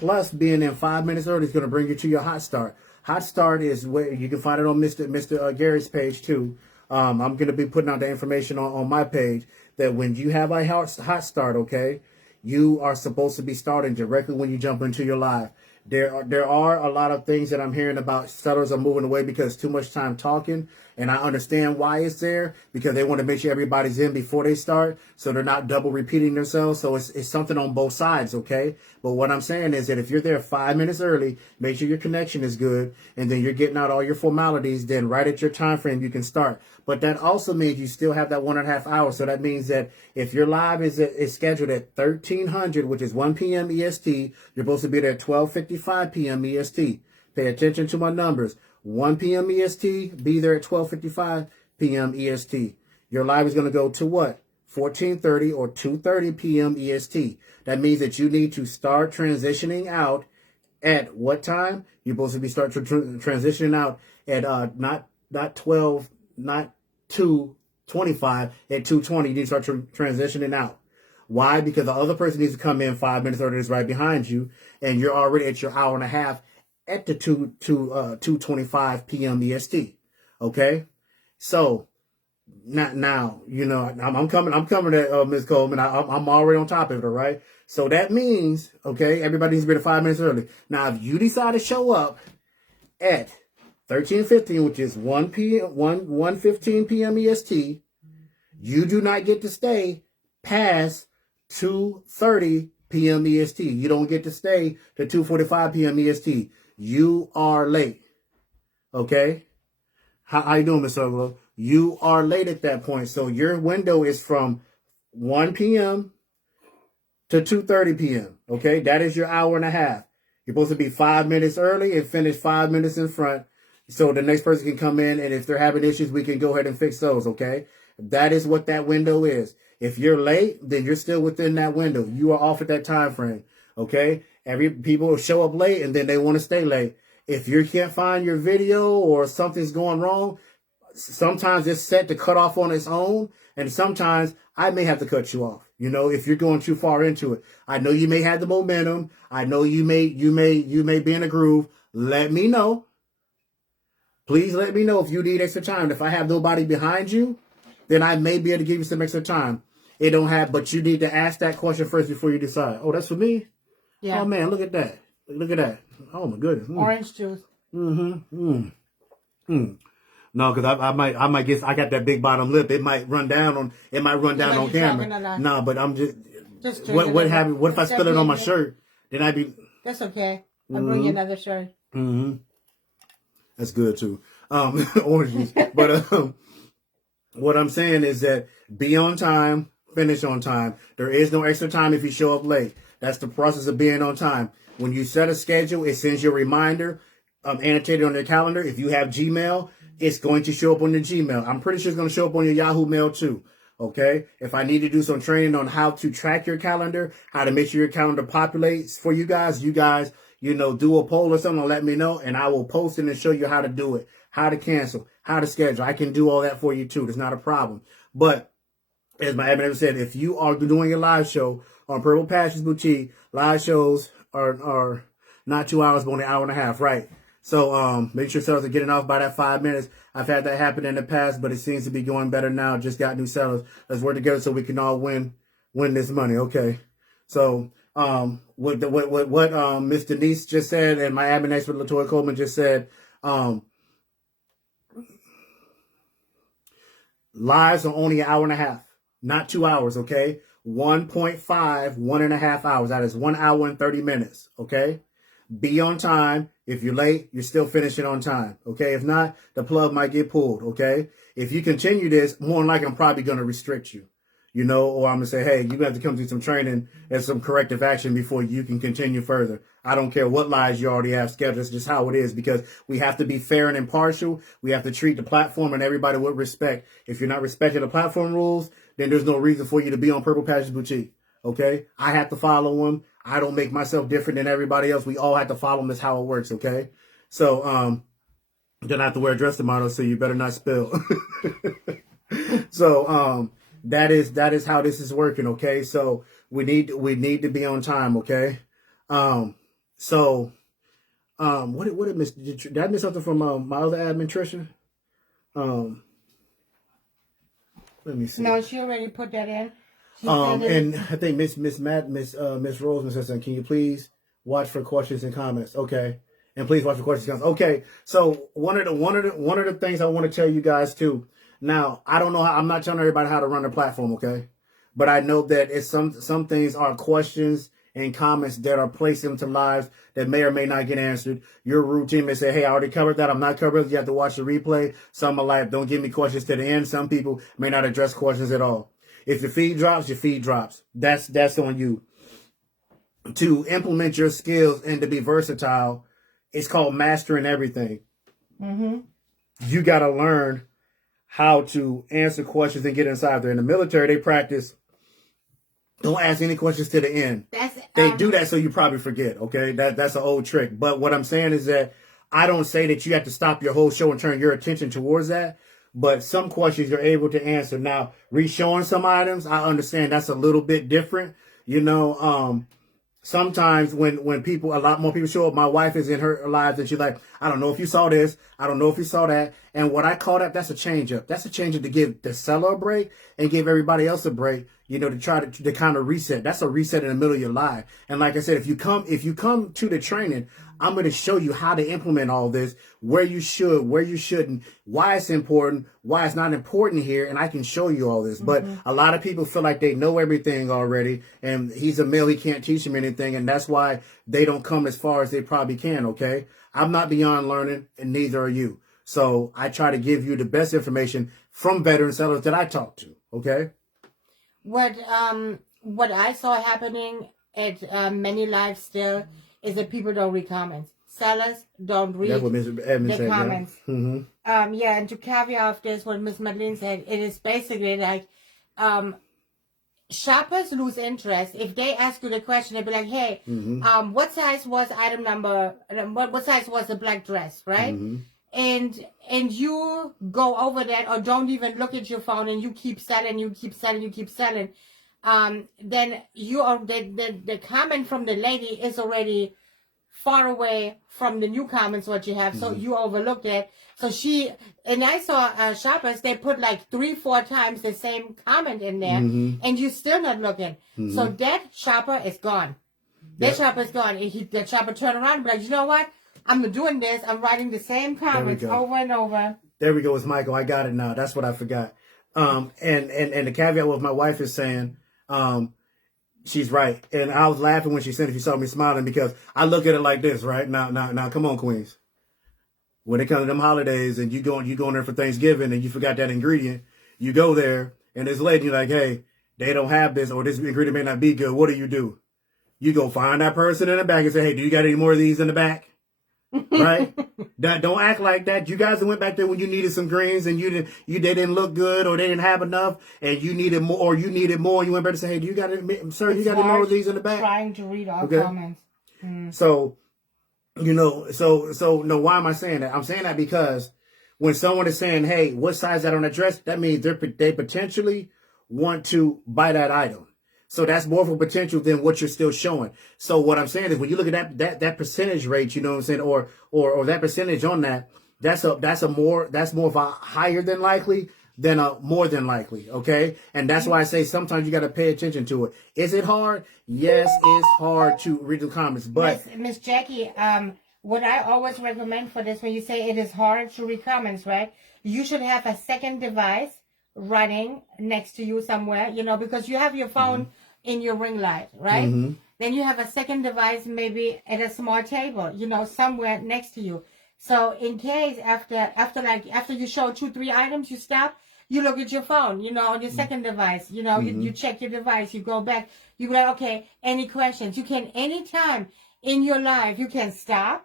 Plus, being in 5 minutes early is going to bring you to your hot start. Hot Start is where you can find it on Mr. Gary's page too. I'm going to be putting out the information on my page that when you have a hot start, okay, you are supposed to be starting directly when you jump into your live. There are a lot of things that I'm hearing about. Sellers are moving away because too much time talking. And I understand why it's there, because they want to make sure everybody's in before they start, so they're not double repeating themselves. So it's something on both sides, okay? But what I'm saying is that if you're there 5 minutes early, make sure your connection is good, and then you're getting out all your formalities, then right at your time frame you can start. But that also means you still have that 1.5 hours. So that means that if your live is scheduled at 1300, which is 1 p.m. EST, you're supposed to be there at 12:55 p.m. EST. Pay attention to my numbers. 1 p.m. EST, be there at 12:55 p.m. EST. Your live is going to go to what? 14:30 or 2:30 p.m. EST. That means that you need to start transitioning out at what time? You're supposed to be transitioning out at not 12, not 2:25, at 2:20. You need to start transitioning out. Why? Because the other person needs to come in 5 minutes earlier, is right behind you, and you're already at your hour and a half at the 2:25 p.m. EST. Okay, so now you know I'm coming to Ms. Coleman. I'm already on top of it. All right. So that means, okay, everybody needs to be there 5 minutes early. Now, if you decide to show up at 13:15, which is 1:15 p.m. EST, you do not get to stay past 2:30 p.m. EST. You don't get to stay to 2:45 p.m. EST. You are late. Okay? How you doing, Miss Uglo? You are late at that point. So your window is from 1 p.m. to 2:30 p.m. Okay? That is your hour and a half. You're supposed to be 5 minutes early and finish 5 minutes in front, so the next person can come in, and if they're having issues, we can go ahead and fix those, okay? That is what that window is. If you're late, then you're still within that window. You are off at that time frame, okay? People show up late, and then they want to stay late. If you can't find your video or something's going wrong, sometimes it's set to cut off on its own, and sometimes I may have to cut you off. You know, if you're going too far into it, I know you may have the momentum. I know you may be in a groove. Let me know. Please let me know if you need extra time. If I have nobody behind you, then I may be able to give you some extra time. But you need to ask that question first before you decide. Oh, that's for me? Yeah. Oh man, look at that. Look at that. Oh my goodness. Orange juice. No, because I might guess I got that big bottom lip. It might run down on camera. No, but I'm just what happened? What if I spill it on my shirt? Then I'd be. That's okay. I'll bring you another shirt. That's good too. Orange juice. But what I'm saying is that be on time, finish on time. There is no extra time if you show up late. That's the process of being on time. When you set a schedule, it sends you a reminder, annotated on your calendar. If you have Gmail, it's going to show up on your Gmail. I'm pretty sure it's going to show up on your Yahoo Mail too. Okay. If I need to do some training on how to track your calendar, how to make sure your calendar populates for you guys, do a poll or something, let me know, and I will post it and show you how to do it, how to cancel, how to schedule. I can do all that for you too. It's not a problem. But as my admin said, if you are doing a live show on Purple Passions Boutique, live shows are not 2 hours, but only an hour and a half, right? So make sure sellers are getting off by that 5 minutes. I've had that happen in the past, but it seems to be going better now. Just got new sellers. Let's work together so we can all win this money. Okay. So what Miss Denise just said, and my admin expert Latoya Coleman just said, lives are only an hour and a half, not 2 hours. Okay. 1.5, 1.5 hours. That is 1 hour and 30 minutes. Okay. Be on time. If you're late, you're still finishing on time. Okay. If not, the plug might get pulled. Okay. If you continue this, more than likely, I'm probably going to restrict you, or I'm going to say, hey, you have to come through some training and some corrective action before you can continue further. I don't care what lies you already have scheduled. It's just how it is, because we have to be fair and impartial. We have to treat the platform and everybody with respect. If you're not respecting the platform rules, then there's no reason for you to be on Purple Passions Boutique. Okay. I have to follow them. I don't make myself different than everybody else. We all have to follow them. That's how it works. Okay. So, then I have to wear a dress tomorrow, so you better not spill. So, that is how this is working. Okay. So we need to be on time. Okay. What did miss? Did I miss something from my other admin, Trisha? Let me see. No, she already put that in. And I think Miss Roseman says, "Can you please watch for questions and comments?" Okay, and please watch for questions and comments. Okay, so one of the things I want to tell you guys too. Now, I don't know I'm not telling everybody how to run the platform, okay? But I know that it's some things are questions and comments that are placed into lives that may or may not get answered. Your routine may say, hey, I already covered that. I'm not covering it. You have to watch the replay. Some are like, don't give me questions to the end. Some people may not address questions at all. If your feed drops, your feed drops. That's on you. To implement your skills and to be versatile, it's called mastering everything. Mm-hmm. You got to learn how to answer questions and get inside there. In the military, they practice, don't ask any questions to the end. They do that so you probably forget, okay? That's an old trick. But what I'm saying is that I don't say that you have to stop your whole show and turn your attention towards that. But some questions you're able to answer. Now, re-showing some items, I understand that's a little bit different. You know, sometimes when a lot more people show up, my wife is in her lives and she's like, I don't know if you saw this. I don't know if you saw that. And what I call that's a change up. That's a change up to give the seller a break and give everybody else a break, you know, to try to kind of reset. That's a reset in the middle of your life. And like I said, if you come to the training, I'm going to show you how to implement all this, where you should, where you shouldn't, why it's important, why it's not important here. And I can show you all this. But a lot of people feel like they know everything already. And he's a male. He can't teach him anything. And that's why they don't come as far as they probably can. OK, I'm not beyond learning and neither are you. So I try to give you the best information from veteran sellers that I talk to. OK. What I saw happening at many lives still is that people don't read comments. Sellers don't read the comments. Yeah. Mm-hmm. Yeah, and to caveat this, what Miss Madeleine said, it is basically like shoppers lose interest if they ask you the question. They'll be like, "Hey, what size was item number? What size was the black dress?" Right? Mm-hmm. And you go over that or don't even look at your phone and you keep selling, then the comment from the lady is already far away from the new comments what you have, so you overlooked it. So I saw shoppers, they put like 3-4 times the same comment in there, and you're still not looking. So that shopper is gone. That shopper is gone. That shopper turned around and be like, you know what? I'm doing this. I'm writing the same comments over and over. There we go. It's Michael. I got it now. That's what I forgot. And the caveat with my wife is saying, she's right. And I was laughing when she said, if you saw me smiling, because I look at it like this, right? Now, come on, Queens. When it comes to them holidays and you going there for Thanksgiving and you forgot that ingredient, you go there and this lady, you're like, hey, they don't have this or this ingredient may not be good. What do? You go find that person in the back and say, hey, do you got any more of these in the back? Right? Don't act like that. You guys went back there when you needed some greens and they didn't look good or they didn't have enough and you needed more or you needed more. You went back to say, hey, do you got it, sir? You got any more of these in the back? Trying to read all comments. So, you know, so no, why am I saying that? I'm saying that because when someone is saying, hey, what size is that on that dress? That means they potentially want to buy that item. So that's more of a potential than what you're still showing. So what I'm saying is when you look at that percentage rate, you know what I'm saying, or that percentage on that's more of a higher than likely than a more than likely. Okay. And that's why I say sometimes you got to pay attention to it. Is it hard? Yes, it's hard to read the comments, but Miss Jackie, what I always recommend for this, when you say it is hard to read comments, right? You should have a second device running next to you somewhere, you know, because you have your phone in your ring light, right? Then you have a second device maybe at a small table, you know, somewhere next to you. So in case after you show 2-3 items, you stop, you look at your phone, you know, on your second device, you know, you check your device, you go back, you go like, okay, any questions? You can, anytime in your life, you can stop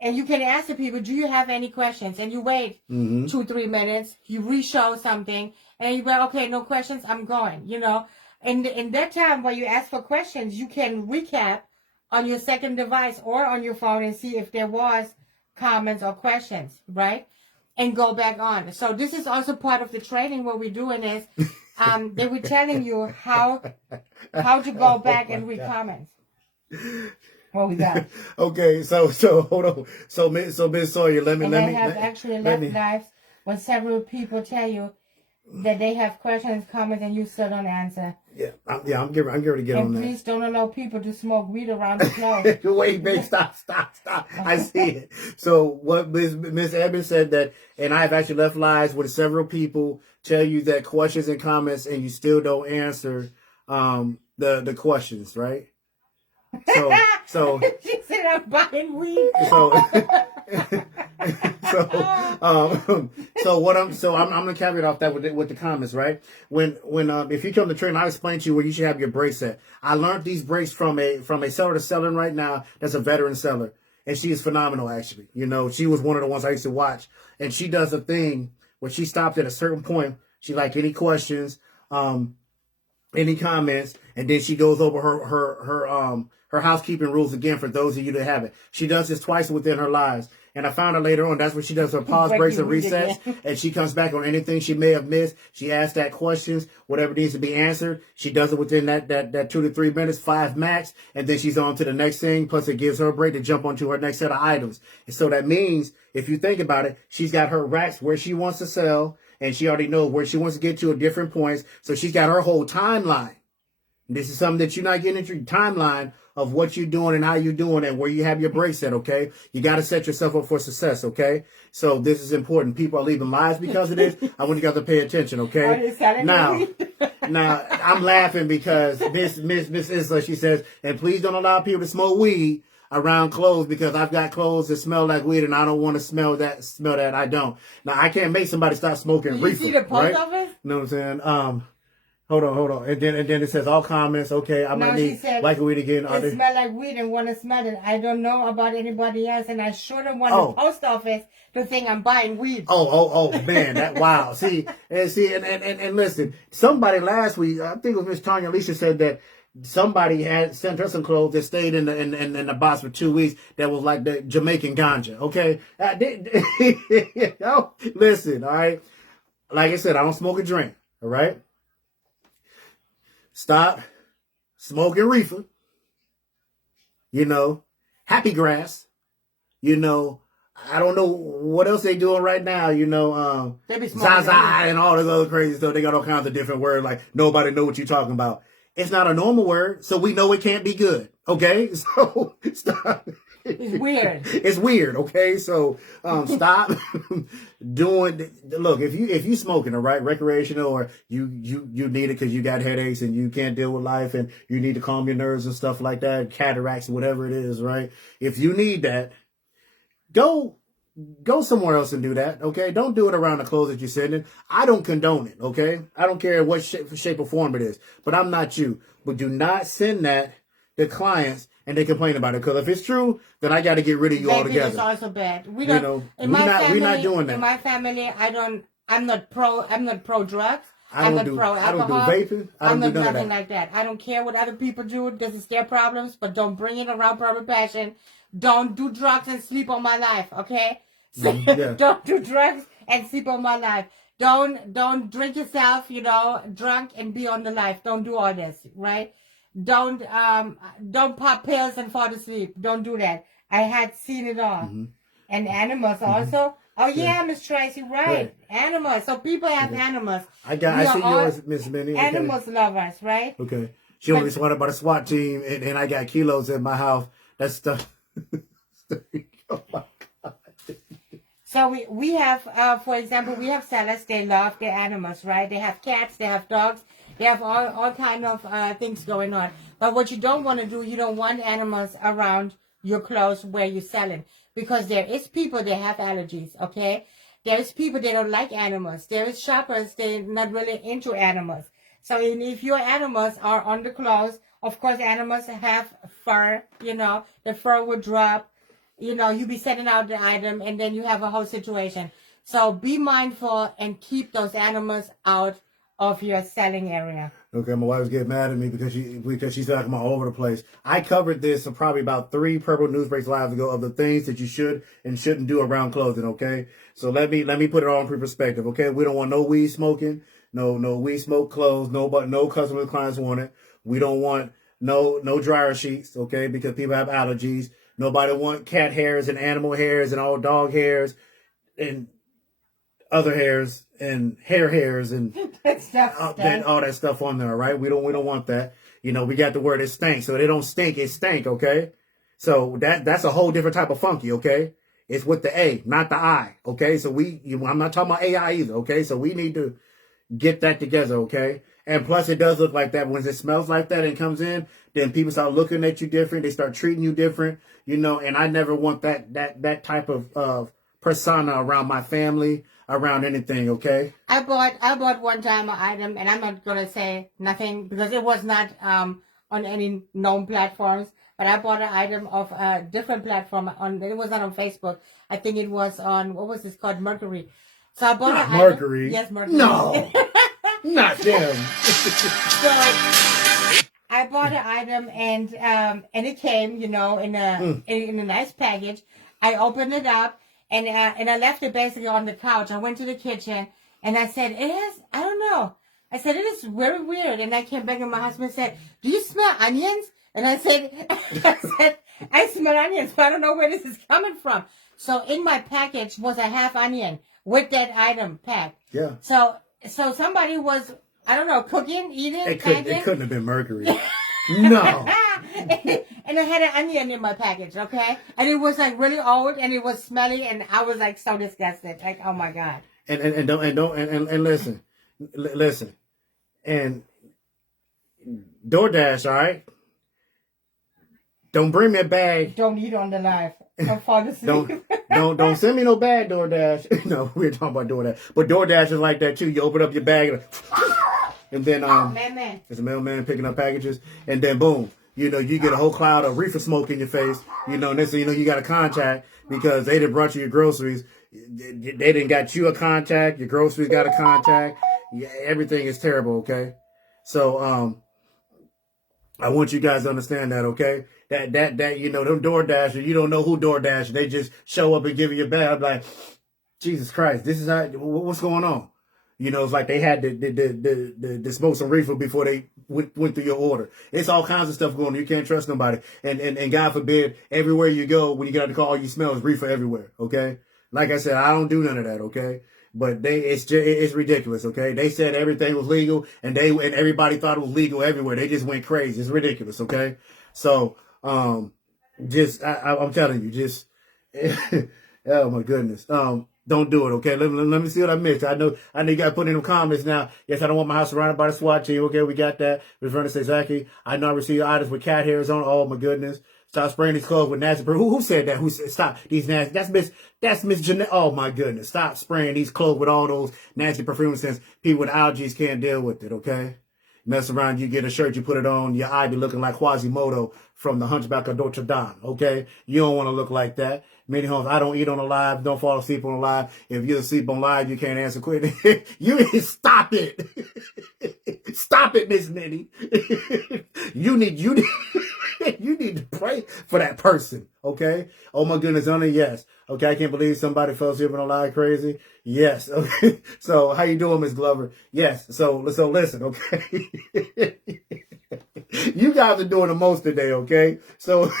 and you can ask the people, do you have any questions? And you wait 2-3 minutes, you re-show something, and you go, okay, no questions, I'm going, you know. And in that time where you ask for questions, you can recap on your second device or on your phone and see if there was comments or questions, right? And go back on. So this is also part of the training. What we're doing is they were telling you how to go back and read comments. What we got? Okay, so hold on. So Miss Sawyer, let me Actually left lives when several people tell you that they have questions, comments, and you still don't answer. Yeah, I'm getting ready to get on that. And please don't allow people to smoke weed around the clothes. Wait, babe, stop. I see it. So what Miss Edmonds said that, and I've actually left lives with several people tell you that questions and comments, and you still don't answer the questions, right? So she said I'm buying weed. I'm gonna caveat off that with the comments, right? When if you come to train, I explain to you where you should have your brakes at. I learned these brakes from a seller that's selling right now. That's a veteran seller, and she is phenomenal. Actually, she was one of the ones I used to watch, and she does a thing where she stopped at a certain point. She like any questions, any comments, and then she goes over her housekeeping rules again for those of you that haven't. She does this twice within her lives. And I found out later on, that's what she does, her pause, breaks, and resets. And she comes back on anything she may have missed. She asks that questions, whatever needs to be answered. She does it within that 2 to 3 minutes, 5 max. And then she's on to the next thing. Plus it gives her a break to jump onto her next set of items. And so that means, if you think about it, she's got her racks where she wants to sell. And she already knows where she wants to get to at different points. So she's got her whole timeline. This is something that you're not getting into, your timeline of what you're doing and how you're doing and where you have your brakes at, okay? You got to set yourself up for success, okay? So this is important. People are leaving lives because of this. I want you guys to pay attention, okay? Now, I'm laughing because Miss Isla, she says, and please don't allow people to smoke weed around clothes because I've got clothes that smell like weed and I don't want to smell that. I don't. Now, I can't make somebody stop smoking reefer. You see the post right? office? You know what I'm saying? Hold on. And then it says all comments. Okay, I might need like weed again. It smell like weed and want to smell it. I don't know about anybody else, and I sure don't want the post office to think I'm buying weed. Oh, man, that wow. See, and listen, somebody last week, I think it was Miss Tanya Alicia, said that somebody had sent her some clothes that stayed in the box for 2 weeks that was like the Jamaican ganja. Okay, listen, all right. Like I said, I don't smoke or drink. All right. Stop smoking reefer, happy grass, I don't know what else they doing right now, Zaza and all this other crazy stuff. They got all kinds of different words like nobody know what you're talking about. It's not a normal word, so we know it can't be good, okay? So stop. It's weird. It's weird, okay? So stop doing. Look, if you smoking, all right, recreational, or you need it because you got headaches and you can't deal with life and you need to calm your nerves and stuff like that, cataracts, whatever it is, right? If you need that, go somewhere else and do that, okay? Don't do it around the clothes that you're sending. I don't condone it, okay? I don't care what shape or form it is, but I'm not you. But do not send that to clients and they complain about it. Because if it's true, then I got to get rid of you altogether. It's also bad. We don't. We're not doing that. In my family, I'm not pro drugs. I'm not pro alcohol. I don't do vaping. I don't do nothing like that. I don't care what other people do. This is their problems, but don't bring it around Purple Passion. Don't do drugs and sleep on my life, okay? So, don't do drugs and sleep on my life. Don't drink yourself, drunk and be on the life. Don't do all this, right? Don't pop pills and fall asleep. Don't do that. I had seen it all. Mm-hmm. And animals also. Oh yeah, Miss Tracy, right. Animals. So people have animals. I see yours, Miss Minnie. Okay. Animals lovers, right? Okay. She only swatted by the SWAT team and I got kilos in my house. That's stuff. Oh my God. So we have, for example, we have sellers. They love their animals, right? They have cats, they have dogs, they have all kind of things going on. But what you don't want to do, you don't want animals around your clothes where you're selling, because there is people that have allergies. Okay, there is people that don't like animals. There is shoppers they're not really into animals. So if your animals are on the clothes, of course, animals have fur. The fur will drop. You be sending out the item and then you have a whole situation. So be mindful and keep those animals out of your selling area. Okay, my wife's getting mad at me because she's talking about all over the place. I covered this probably about 3 Purple News Breaks lives ago of the things that you should and shouldn't do around clothing, okay? So let me put it all in perspective, okay? We don't want no weed smoking, no weed smoke clothes, no customer clients want it. We don't want no dryer sheets, okay, because people have allergies. Nobody want cat hairs and animal hairs and all dog hairs and other hairs and hairs and That stuff all that stuff on there, right? We don't want that. You know, we got the word it stank, so they don't stink, it stank, okay? So that's a whole different type of funky, okay? It's with the A, not the I, okay? So I'm not talking about AI either, okay? So we need to get that together, okay? And plus, it does look like that. When it smells like that and comes in, then people start looking at you different. They start treating you different, you know. And I never want that type of persona around my family, around anything, okay? I bought one time an item, and I'm not gonna say nothing because it was not on any known platforms. But I bought an item of a different platform it was not on Facebook. I think it was on, what was this called? Mercury. So I bought an Mercury. Item. Yes, Mercury. No, not them. So I bought an item and it came, you know, in a nice package. I opened it up and I left it basically on the couch. I went to the kitchen and I said, I don't know. I said, it is very weird. And I came back and my husband said, do you smell onions? And I said, I smell onions, but I don't know where this is coming from. So in my package was a half onion with that item packed. Yeah. So somebody was, I don't know, cooking, eating, It packing. couldn't have been Mercury. No. And I had an onion in my package, okay? And it was like really old and it was smelly and I was like so disgusted. Like, oh my God. And listen. And DoorDash, all right? Don't bring me a bag. Don't eat on the live. I'll fall asleep. don't send me no bag, DoorDash. No, we're talking about DoorDash. But DoorDash is like that too. You open up your bag and then man. there's a mailman picking up packages, and then boom, you know, you get a whole cloud of reefer smoke in your face. You know, next thing you know, you got a contact because they didn't brought you your groceries. They didn't got you a contact. Your groceries got a contact. Yeah, everything is terrible. Okay, so I want you guys to understand that. Okay. That you know, them DoorDashers, you don't know who DoorDash. They just show up and give you your bag. I'm like, Jesus Christ, this is how, what's going on? You know, it's like they had to smoke some reefer before they went through your order. It's all kinds of stuff going on. You can't trust nobody. And God forbid, everywhere you go, when you get out the car, all you smell is reefer everywhere. Okay. Like I said, I don't do none of that. Okay. But it's ridiculous. Okay. They said everything was legal and everybody thought it was legal everywhere. They just went crazy. It's ridiculous. Okay. So, I'm telling you, just, oh my goodness. Don't do it, okay? Let me see what I missed. I know you got to put in the comments now. Yes, I don't want my house surrounded by the SWAT team. Okay, we got that. Ms. Vernon says, exactly. I know I received items with cat hairs on. Oh my goodness. Stop spraying these clothes with nasty perfume. Who said that? Who said stop these nasty? That's Miss Jeanette. Oh my goodness. Stop spraying these clothes with all those nasty perfumes since people with allergies can't deal with it, okay? Mess around, you get a shirt, you put it on, your eye be looking like Quasimodo from the Hunchback of Notre Dame, okay? You don't want to look like that. Many homes, I don't eat on the live, don't fall asleep on the live. If you're asleep on live, you can't answer quick. Stop it. Stop it, Miss Minnie. You need to pray for that person, okay? Oh my goodness, honey, yes. Okay, I can't believe somebody fell asleep on a live crazy. Yes. Okay. So how you doing, Miss Glover? Yes. So listen, okay? You guys are doing the most today, okay? So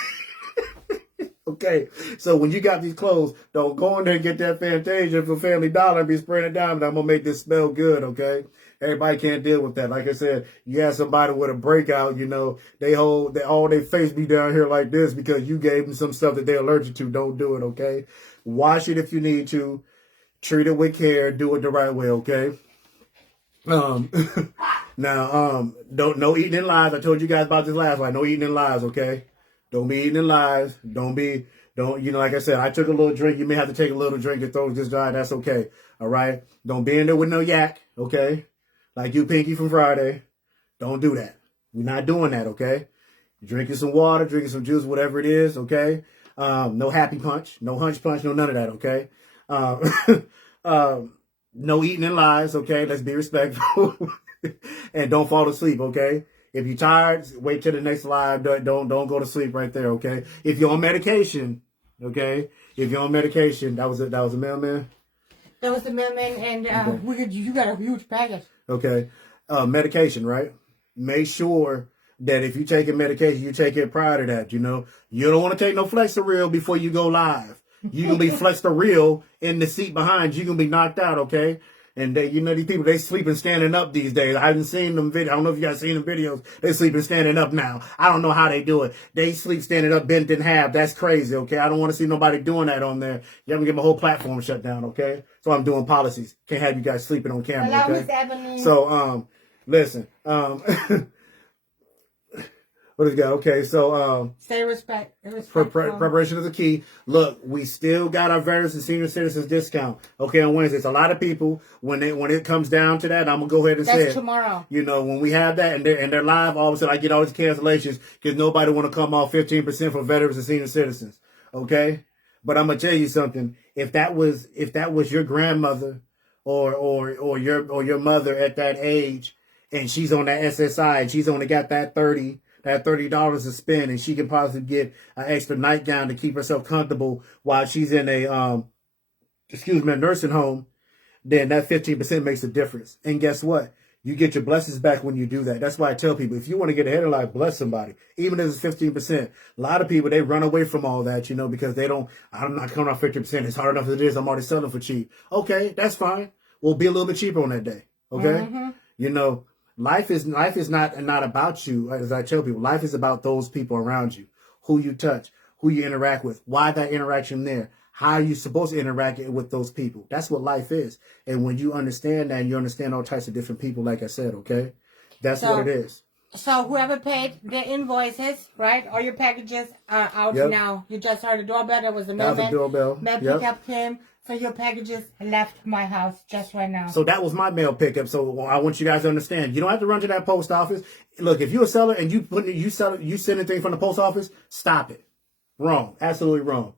okay. So when you got these clothes, don't go in there and get that Fantasia from Family Dollar and be spraying it down, and I'm gonna make this smell good, okay? Everybody can't deal with that. Like I said, you have somebody with a breakout, you know, all their face be down here like this because you gave them some stuff that they're allergic to. Don't do it, okay? Wash it if you need to. Treat it with care. Do it the right way, okay? Now, no eating in lives. I told you guys about this last one. No eating in lives, okay? Don't be eating in lives. Don't, you know, like I said, I took a little drink. You may have to take a little drink and throw this guy. That's okay. All right? Don't be in there with no yak, okay? Like you, Pinky, from Friday. Don't do that. We're not doing that, okay? Drinking some water, drinking some juice, whatever it is, okay? No happy punch, no hunch punch, no none of that, okay? No eating in lies, okay? Let's be respectful. And don't fall asleep, okay? If you're tired, wait till the next live. Don't go to sleep right there, okay? If you're on medication, okay? If you're on medication, that was a mailman? That was the mailman, and you got a huge package. Okay. Medication, right? Make sure that if you taking medication, you take it prior to that. You know, you don't want to take no Flexeril before you go live. You can be Flexeril in the seat behind. You can be knocked out. Okay. And they, you know, these people, they sleeping standing up these days. I haven't seen them video. I don't know if you guys seen the videos. They sleeping standing up now. I don't know how they do it. They sleep standing up, bent in half. That's crazy. Okay. I don't want to see nobody doing that on there. You haven't get my whole platform shut down. Okay. So I'm doing policies. Can't have you guys sleeping on camera. Okay. So, listen, what do we got? Okay, so stay preparation is the key. Look, we still got our veterans and senior citizens discount. Okay, on Wednesdays. A lot of people when it comes down to that, I'm gonna go ahead and say that's tomorrow. You know, when we have that and they're live, all of a sudden I get all these cancellations because nobody want to come off 15% for veterans and senior citizens. Okay, but I'm gonna tell you something. If that was your grandmother or your mother at that age, and she's on that SSI and she's only got that $30 to spend, and she can possibly get an extra nightgown to keep herself comfortable while she's in a nursing home, then that 15% makes a difference. And guess what? You get your blessings back when you do that. That's why I tell people, if you want to get ahead of life, bless somebody, even if it's 15%. A lot of people, they run away from all that, you know, because I'm not coming off 50%. It's hard enough as it is. I'm already selling for cheap. Okay, that's fine. We'll be a little bit cheaper on that day. Okay. Mm-hmm. You know, Life is not about you, as I tell people. Life is about those people around you, who you touch, who you interact with, why that interaction there, how are you supposed to interact with those people. That's what life is. And when you understand that, and you understand all types of different people, like I said, okay, that's what it is. So whoever paid the invoices, right? All your packages are out now. You just heard the doorbell. There was a mailman. Mail pickup came. So your packages left my house just right now. So that was my mail pickup. So I want you guys to understand. You don't have to run to that post office. Look, if you're a seller and you send anything from the post office, stop it. Wrong. Absolutely wrong.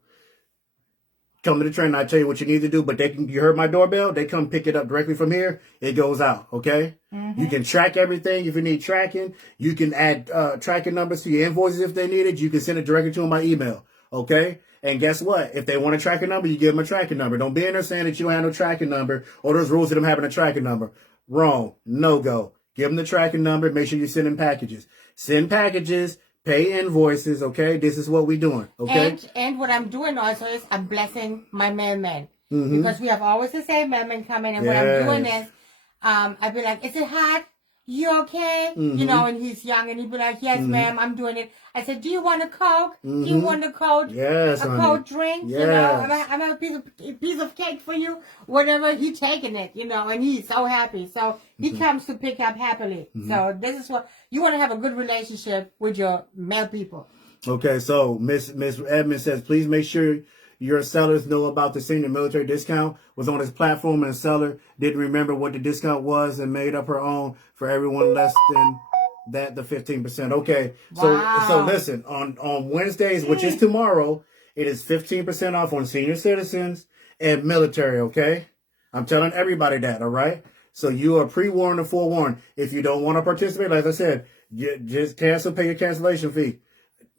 Come to the train. I tell you what you need to do. But you heard my doorbell. They come pick it up directly from here. It goes out. Okay. Mm-hmm. You can track everything if you need tracking. You can add tracking numbers to your invoices if they need it. You can send it directly to them by email. Okay. And guess what? If they want a tracking number, you give them a tracking number. Don't be in there saying that you don't have no tracking number or there's rules of them having a tracking number. Wrong. No go. Give them the tracking number. Make sure you send in packages. Send packages. Pay invoices. Okay. This is what we're doing. Okay. And what I'm doing also is I'm blessing my mailman. Mm-hmm. Because we have always the same mailman coming. And what I'm doing is I'd be like, is it hot? You okay? Mm-hmm. You know, and he's young and he'd be like, yes, ma'am, I'm doing it. I said, do you want a Coke? Mm-hmm. Do you want a Coke? Yes, a Coke drink? Yes. You know, I'm a piece of cake for you. Whatever, he's taking it, you know, and he's so happy. So he comes to pick up happily. Mm-hmm. So this is what, you want to have a good relationship with your male people. Okay, so Miss Edmond says, please make sure your sellers know about the senior military discount. Was on his platform and the seller didn't remember what the discount was and made up her own for everyone less than that, the 15%. Okay, so listen, on Wednesdays, which is tomorrow, it is 15% off on senior citizens and military, okay? I'm telling everybody that, all right? So you are pre-warned and forewarned. If you don't want to participate, like I said, just pay your cancellation fee,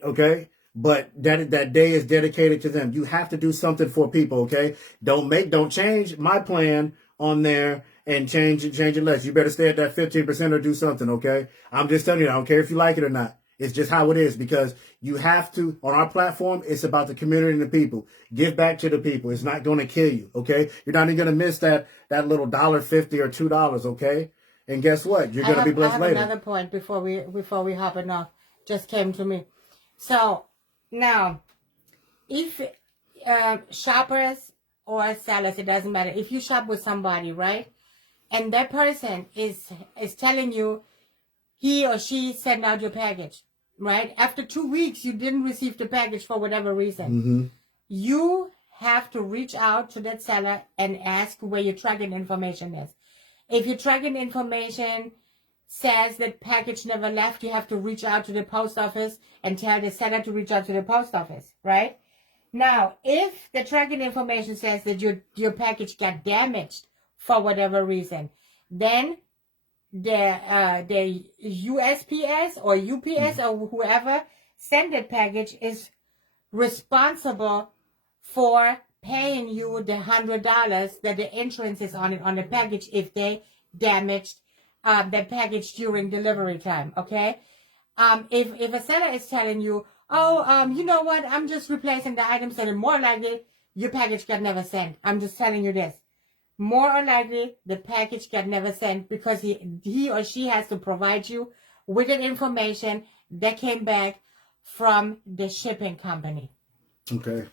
okay? But that day is dedicated to them. You have to do something for people, okay? Don't change my plan on there and change it less. You better stay at that 15% or do something, okay? I'm just telling you, I don't care if you like it or not. It's just how it is because you have to, on our platform, it's about the community and the people. Give back to the people. It's not going to kill you, okay? You're not even going to miss that little $1.50 or $2, okay? And guess what? You're going to be blessed later. I have another point before we hop it off. Just came to me. So, now, if shoppers or sellers, it doesn't matter. If you shop with somebody, right, and that person is telling you he or she sent out your package, right? After 2 weeks, you didn't receive the package for whatever reason. Mm-hmm. You have to reach out to that seller and ask where your tracking information is. If your tracking information says that package never left, you have to reach out to the post office and tell the seller to reach out to the post office, right? Now, if the tracking information says that your package got damaged for whatever reason, then the USPS or UPS or whoever sent that package is responsible for paying you the $100 that the insurance is on it on the package if they damaged that package during delivery time, okay? if a seller is telling you, oh, you know what, I'm just replacing the items, then more likely your package got never sent. I'm just telling you this. More likely the package got never sent because he or she has to provide you with an information that came back from the shipping company. Okay.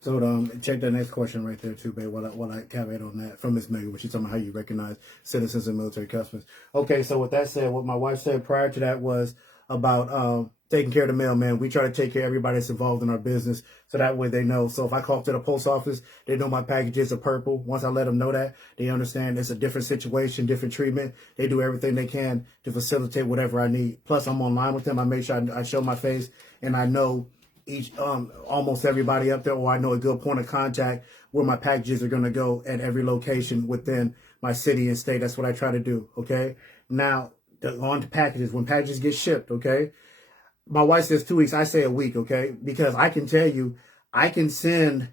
So check that next question right there too, babe, while I caveat on that from Miss Megan, when she's talking about how you recognize citizens and military customers. Okay, so with that said, what my wife said prior to that was about taking care of the mailman. We try to take care of everybody that's involved in our business, so that way they know. So if I call up to the post office, they know my packages are purple. Once I let them know that, they understand it's a different situation, different treatment. They do everything they can to facilitate whatever I need. Plus, I'm online with them. I make sure I show my face, and I know each almost everybody up there, or I know a good point of contact where my packages are going to go at every location within my city and state. That's what I try to do. Okay. Now on to packages. When packages get shipped, okay, my wife says 2 weeks. I say a week. Okay, because I can tell you, I can send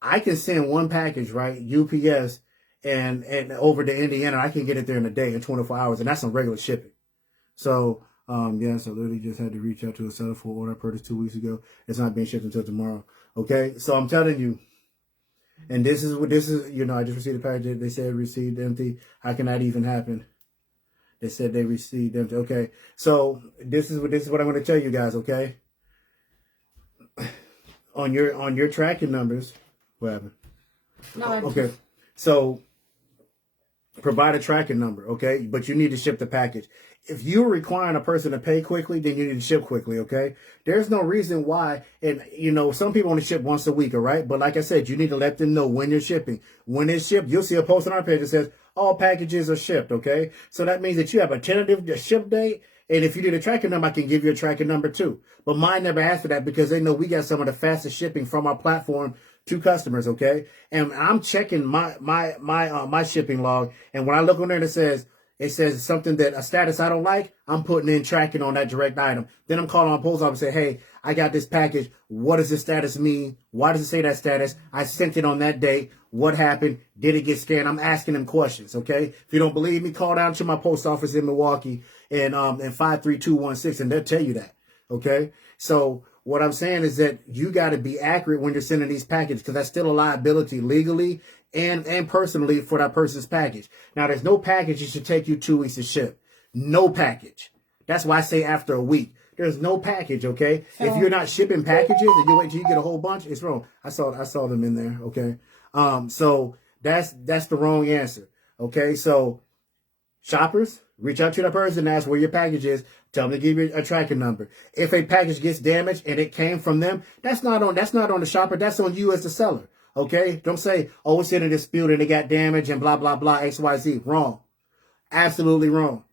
one package, right, UPS and over to Indiana. I can get it there in a day, in 24 hours, and that's on regular shipping. So yes, I literally just had to reach out to a seller for order I purchased 2 weeks ago. It's not being shipped until tomorrow. Okay, so I'm telling you, and this is, you know, I just received a package. They said received empty. How can that even happen? They said they received empty. Okay, so this is what I'm going to tell you guys. Okay, on your tracking numbers, what happened? No, okay, so provide a tracking number, okay? But you need to ship the package. If you're requiring a person to pay quickly, then you need to ship quickly, okay? There's no reason why, and you know, some people only ship once a week, all right? But like I said, you need to let them know when you're shipping. When it's shipped, you'll see a post on our page that says all packages are shipped, okay? So that means that you have a tentative ship date, and if you need a tracking number, I can give you a tracking number too. But mine never asked for that because they know we got some of the fastest shipping from our platform to customers, okay? And I'm checking my shipping log, and when I look on there and it says something that a status I don't like, I'm putting in tracking on that direct item. Then I'm calling my post office and say, hey, I got this package. What does this status mean? Why does it say that status? I sent it on that date. What happened? Did it get scanned? I'm asking them questions, okay? If you don't believe me, call down to my post office in Milwaukee and 53216, and they'll tell you that, okay? So what I'm saying is that you got to be accurate when you're sending these packages, because that's still a liability legally and personally for that person's package. Now, there's no package that should take you 2 weeks to ship. No package. That's why I say after a week. There's no package, okay? So, if you're not shipping packages and you wait till you get a whole bunch, it's wrong. I saw them in there, okay? So that's the wrong answer, okay? So shoppers, reach out to that person and ask where your package is. Tell them to give you a tracking number. If a package gets damaged and it came from them, that's not on the shopper. That's on you as the seller. Okay? Don't say, oh, it's in a dispute and it got damaged and blah, blah, blah, XYZ. Wrong. Absolutely wrong.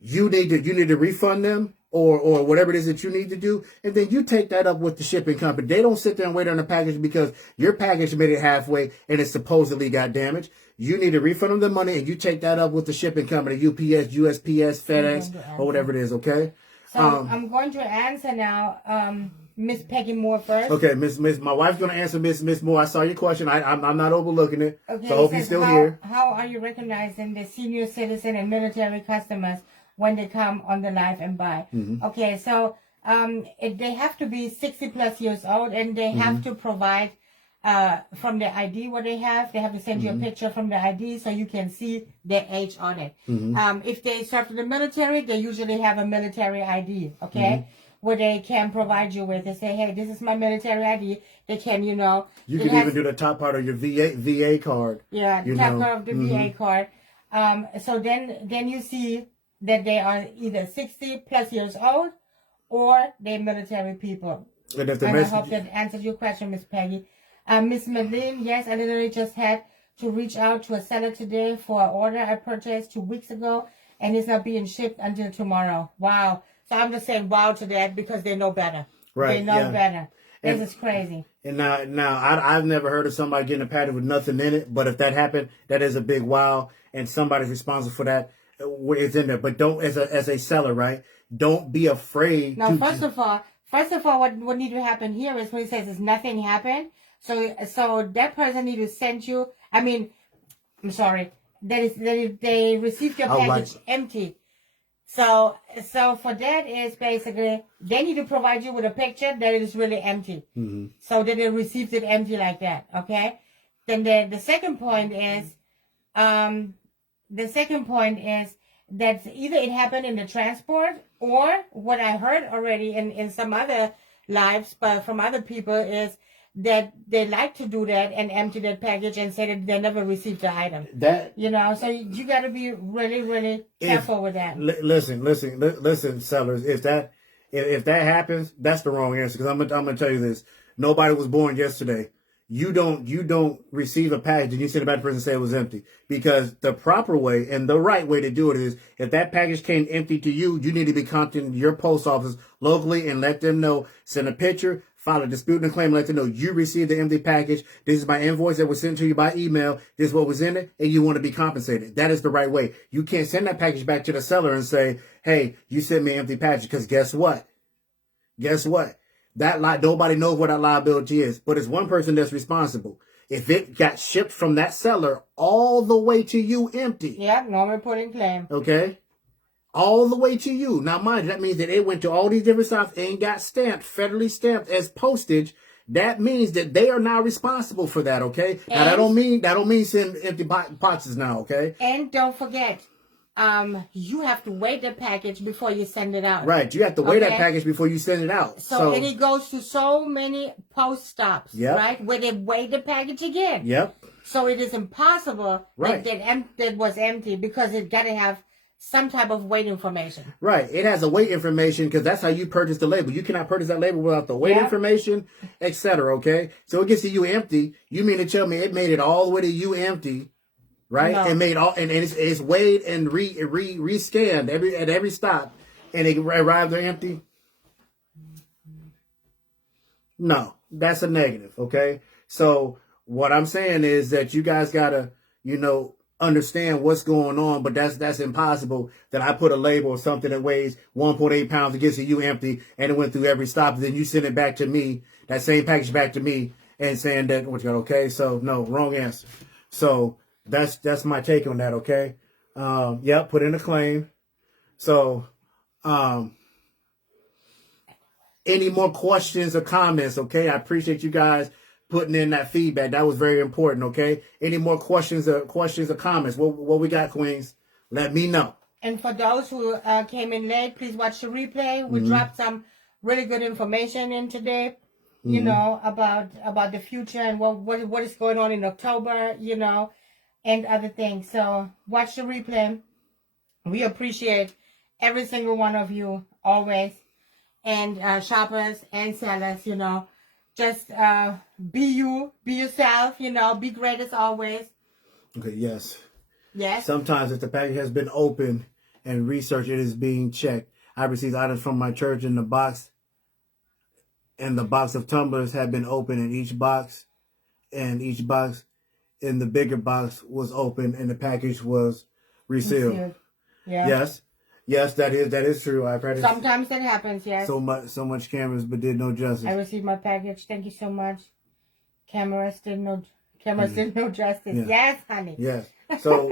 You need to refund them or whatever it is that you need to do, and then you take that up with the shipping company. They don't sit there and wait on the package because your package made it halfway and it supposedly got damaged. You need to refund them the money, and you take that up with the shipping company, UPS, USPS, FedEx, or whatever it is, okay? So I'm going to answer now Miss Peggy Moore first. Okay, Miss, my wife's going to answer Miss Moore. I saw your question. I'm not overlooking it, okay, so I hope you're still here. How are you recognizing the senior citizen and military customers when they come on the live and buy? Mm-hmm. Okay, so they have to be 60 plus years old, and they have to provide from their ID what they have. They have to send you a picture from the ID so you can see their age on it. If they serve in the military, they usually have a military ID, okay? Where they can provide you with. They say, hey, this is my military ID. They can, you know. You can even do the top part of your VA card. Yeah, the top part of the VA card. So then you see that they are either 60 plus years old or they're military people. And I hope that answers your question, Miss Peggy. Miss Madeline, yes, I literally just had to reach out to a seller today for an order I purchased 2 weeks ago, and it's not being shipped until tomorrow. Wow. So I'm just saying wow to that because they know better. Right. They know better. This is crazy. And now I've never heard of somebody getting a package with nothing in it, but if that happened, that is a big wow, and somebody's responsible for that. It's in there. But don't, as a seller, right? Don't be afraid. No, first of all, what needs to happen here is when he says nothing happened. So that person need to send you. I mean, I'm sorry. That they received your package empty. So for that is basically they need to provide you with a picture that it is really empty, so that they received it empty like that. Okay. Then the second point is, that either it happened in the transport, or what I heard already in some other lives, but from other people, is that they like to do that and empty that package and say that they never received the item. So you got to be really, really careful with that. Listen, sellers. If that happens, that's the wrong answer. Because I'm gonna tell you this: nobody was born yesterday. You don't receive a package and you send it back to the person and say it was empty. Because the proper way and the right way to do it is, if that package came empty to you, you need to be contacting your post office locally and let them know. Send a picture, file a dispute and claim, let them know you received the empty package. This is my invoice that was sent to you by email. This is what was in it, and you want to be compensated. That is the right way. You can't send that package back to the seller and say, hey, you sent me an empty package. Because guess what? Nobody knows what that liability is, but it's one person that's responsible. If it got shipped from that seller all the way to you empty. Yeah, no reporting claim. Okay? All the way to you. Now, mind you, that means that it went to all these different stops and got stamped, federally stamped as postage. That means that they are now responsible for that, okay? Now, that don't mean send empty boxes now, okay? And don't forget, you have to weigh the package before you send it out. Right. You have to weigh that package before you send it out. And it goes to so many post stops, right? Where they weigh the package again. Yep. So it is impossible that was empty, because it got to have some type of weight information. Right. It has a weight information, because that's how you purchase the label. You cannot purchase that label without the weight information, etc. Okay. So it gets to you empty. You mean to tell me it made it all the way to you empty? Right, no. And made all, and it's weighed and re-scanned at every stop, and it arrived there empty. No, that's a negative. Okay, so what I'm saying is that you guys gotta, understand what's going on, but that's impossible. That I put a label or something that weighs 1.8 pounds, it gets to you empty, and it went through every stop. And then you send it back to me, that same package back to me, and saying that okay. So no, wrong answer. So. That's my take on that, okay? Put in a claim. So, any more questions or comments, okay? I appreciate you guys putting in that feedback. That was very important, okay? Any more questions or comments? What we got, Queens? Let me know. And for those who came in late, please watch the replay. We dropped some really good information in today, about the future and what is going on in October, and other things. So watch the replay. We appreciate every single one of you always, and shoppers and sellers. Just be you, be yourself. Be great as always. Okay. Yes. Yes. Sometimes if the package has been opened and researched, it is being checked. I received items from my church in the box, and the box of tumblers had been opened, and each box in the bigger box was open and the package was resealed. Yeah. Yes, that is true. I've heard it. Sometimes that happens. Yes. So much cameras, but did no justice. I received my package. Thank you so much. Cameras did no justice. Yeah. Yes, honey. Yes. So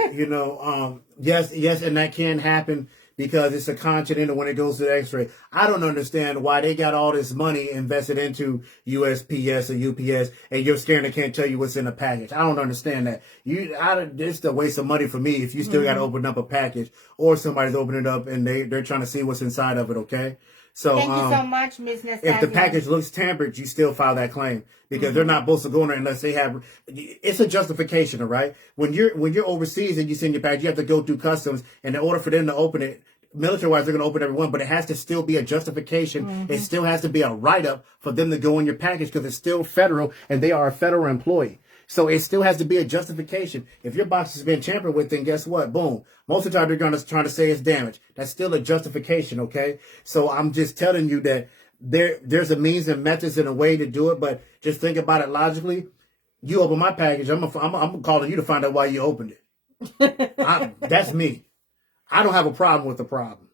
yes, and that can happen. Because it's a continental when it goes to the X-ray. I don't understand why they got all this money invested into USPS or UPS, and your scanner can't tell you what's in a package. I don't understand that. It's a waste of money for me if you still got to open up a package, or somebody's opening it up and they're trying to see what's inside of it. Okay. So thank you so much, Ms. Nastasia. If the package looks tampered, you still file that claim, because they're not supposed to go in there unless they have. It's a justification, all right? When you're overseas and you send your package, you have to go through customs, and in order for them to open it, military-wise, they're going to open every one, but it has to still be a justification. It still has to be a write-up for them to go in your package, because it's still federal, and they are a federal employee. So it still has to be a justification. If your box has been tampered with, then guess what? Boom. Most of the time, they're going to try to say it's damaged. That's still a justification, okay? So I'm just telling you that there's a means and methods and a way to do it, but just think about it logically. You open my package, I'm calling you to find out why you opened it. That's me. I don't have a problem with the problem.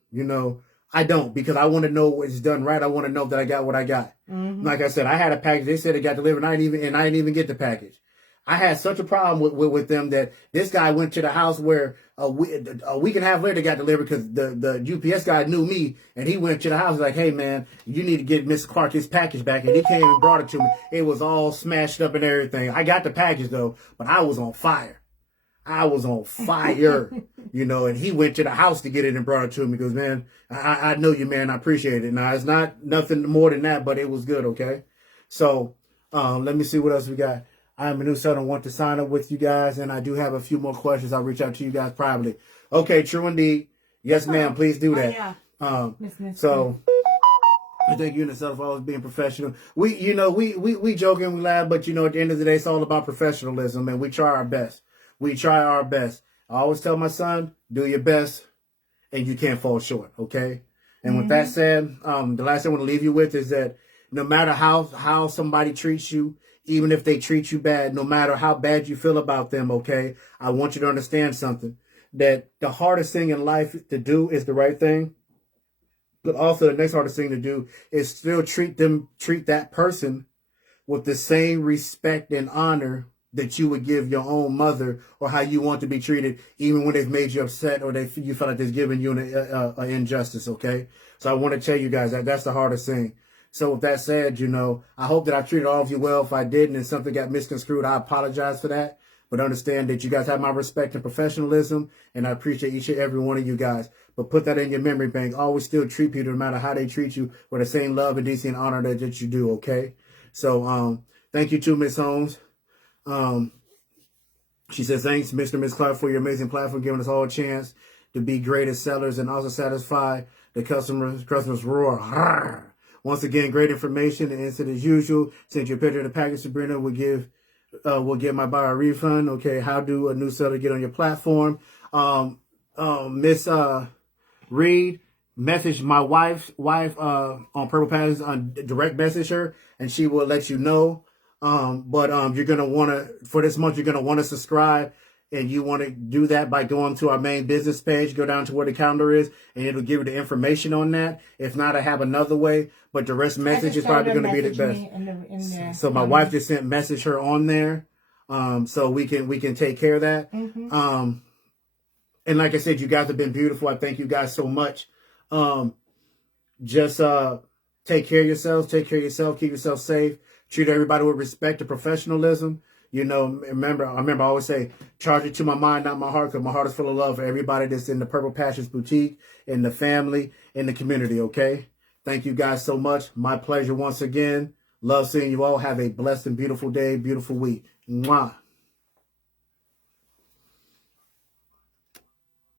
I don't, because I want to know it's done right. I want to know that I got what I got. Like I said, I had a package. They said it got delivered, and I didn't even get the package. I had such a problem with them that this guy went to the house where a week and a half later, they got delivered because the UPS guy knew me, and he went to the house like, hey, man, you need to get Mr. Clark his package back. And he came and brought it to me. It was all smashed up and everything. I got the package, though, but I was on fire. I was on fire, you know, and he went to the house to get it and brought it to me because, man, I know you, man. I appreciate it. Now, it's not nothing more than that, but it was good, okay? So let me see what else we got. I'm a new seller and want to sign up with you guys, and I do have a few more questions. I'll reach out to you guys privately. Okay, true indeed. Yes, ma'am. Please do that. Yeah. So I thank you and the seller for always being professional. We joke and we laugh, but, you know, at the end of the day, it's all about professionalism, and we try our best. We try our best. I always tell my son, do your best, and you can't fall short, okay? And with that said, the last thing I want to leave you with is that no matter how somebody treats you, even if they treat you bad, no matter how bad you feel about them, okay, I want you to understand something, that the hardest thing in life to do is the right thing, but also the next hardest thing to do is still treat that person with the same respect and honor that you would give your own mother, or how you want to be treated, even when they've made you upset or you feel like they've given you an injustice, okay? So I want to tell you guys that that's the hardest thing. So with that said, you know, I hope that I treated all of you well. If I didn't and something got misconstrued, I apologize for that. But understand that you guys have my respect and professionalism, and I appreciate each and every one of you guys. But put that in your memory bank. Always still treat people, no matter how they treat you, with the same love and decency and honor that you do, okay? So thank you to Miss Holmes. She says, thanks, Mr. and Ms. Clark, for your amazing platform, giving us all a chance to be great as sellers and also satisfy the customers roar. Arrgh. Once again, great information and instant as usual. Send you a picture of the package, Sabrina will give my buyer a refund. Okay, how do a new seller get on your platform? Miss Reed, message my wife on Purple Patterns, on direct message her, and she will let you know. But you're going to want to, for this month, you're going to want to subscribe, and you want to do that by going to our main business page, go down to where the calendar is, and it'll give you the information on that. If not, I have another way, but direct message is probably going to be the best. So my wife just message her on there. So we can take care of that. And like I said, you guys have been beautiful. I thank you guys so much. Just take care of yourselves, keep yourself safe. Treat everybody with respect and professionalism. You know, I remember I always say, charge it to my mind, not my heart, because my heart is full of love for everybody that's in the Purple Passions Boutique, in the family, in the community, okay? Thank you guys so much. My pleasure once again. Love seeing you all. Have a blessed and beautiful day, beautiful week. Mwah.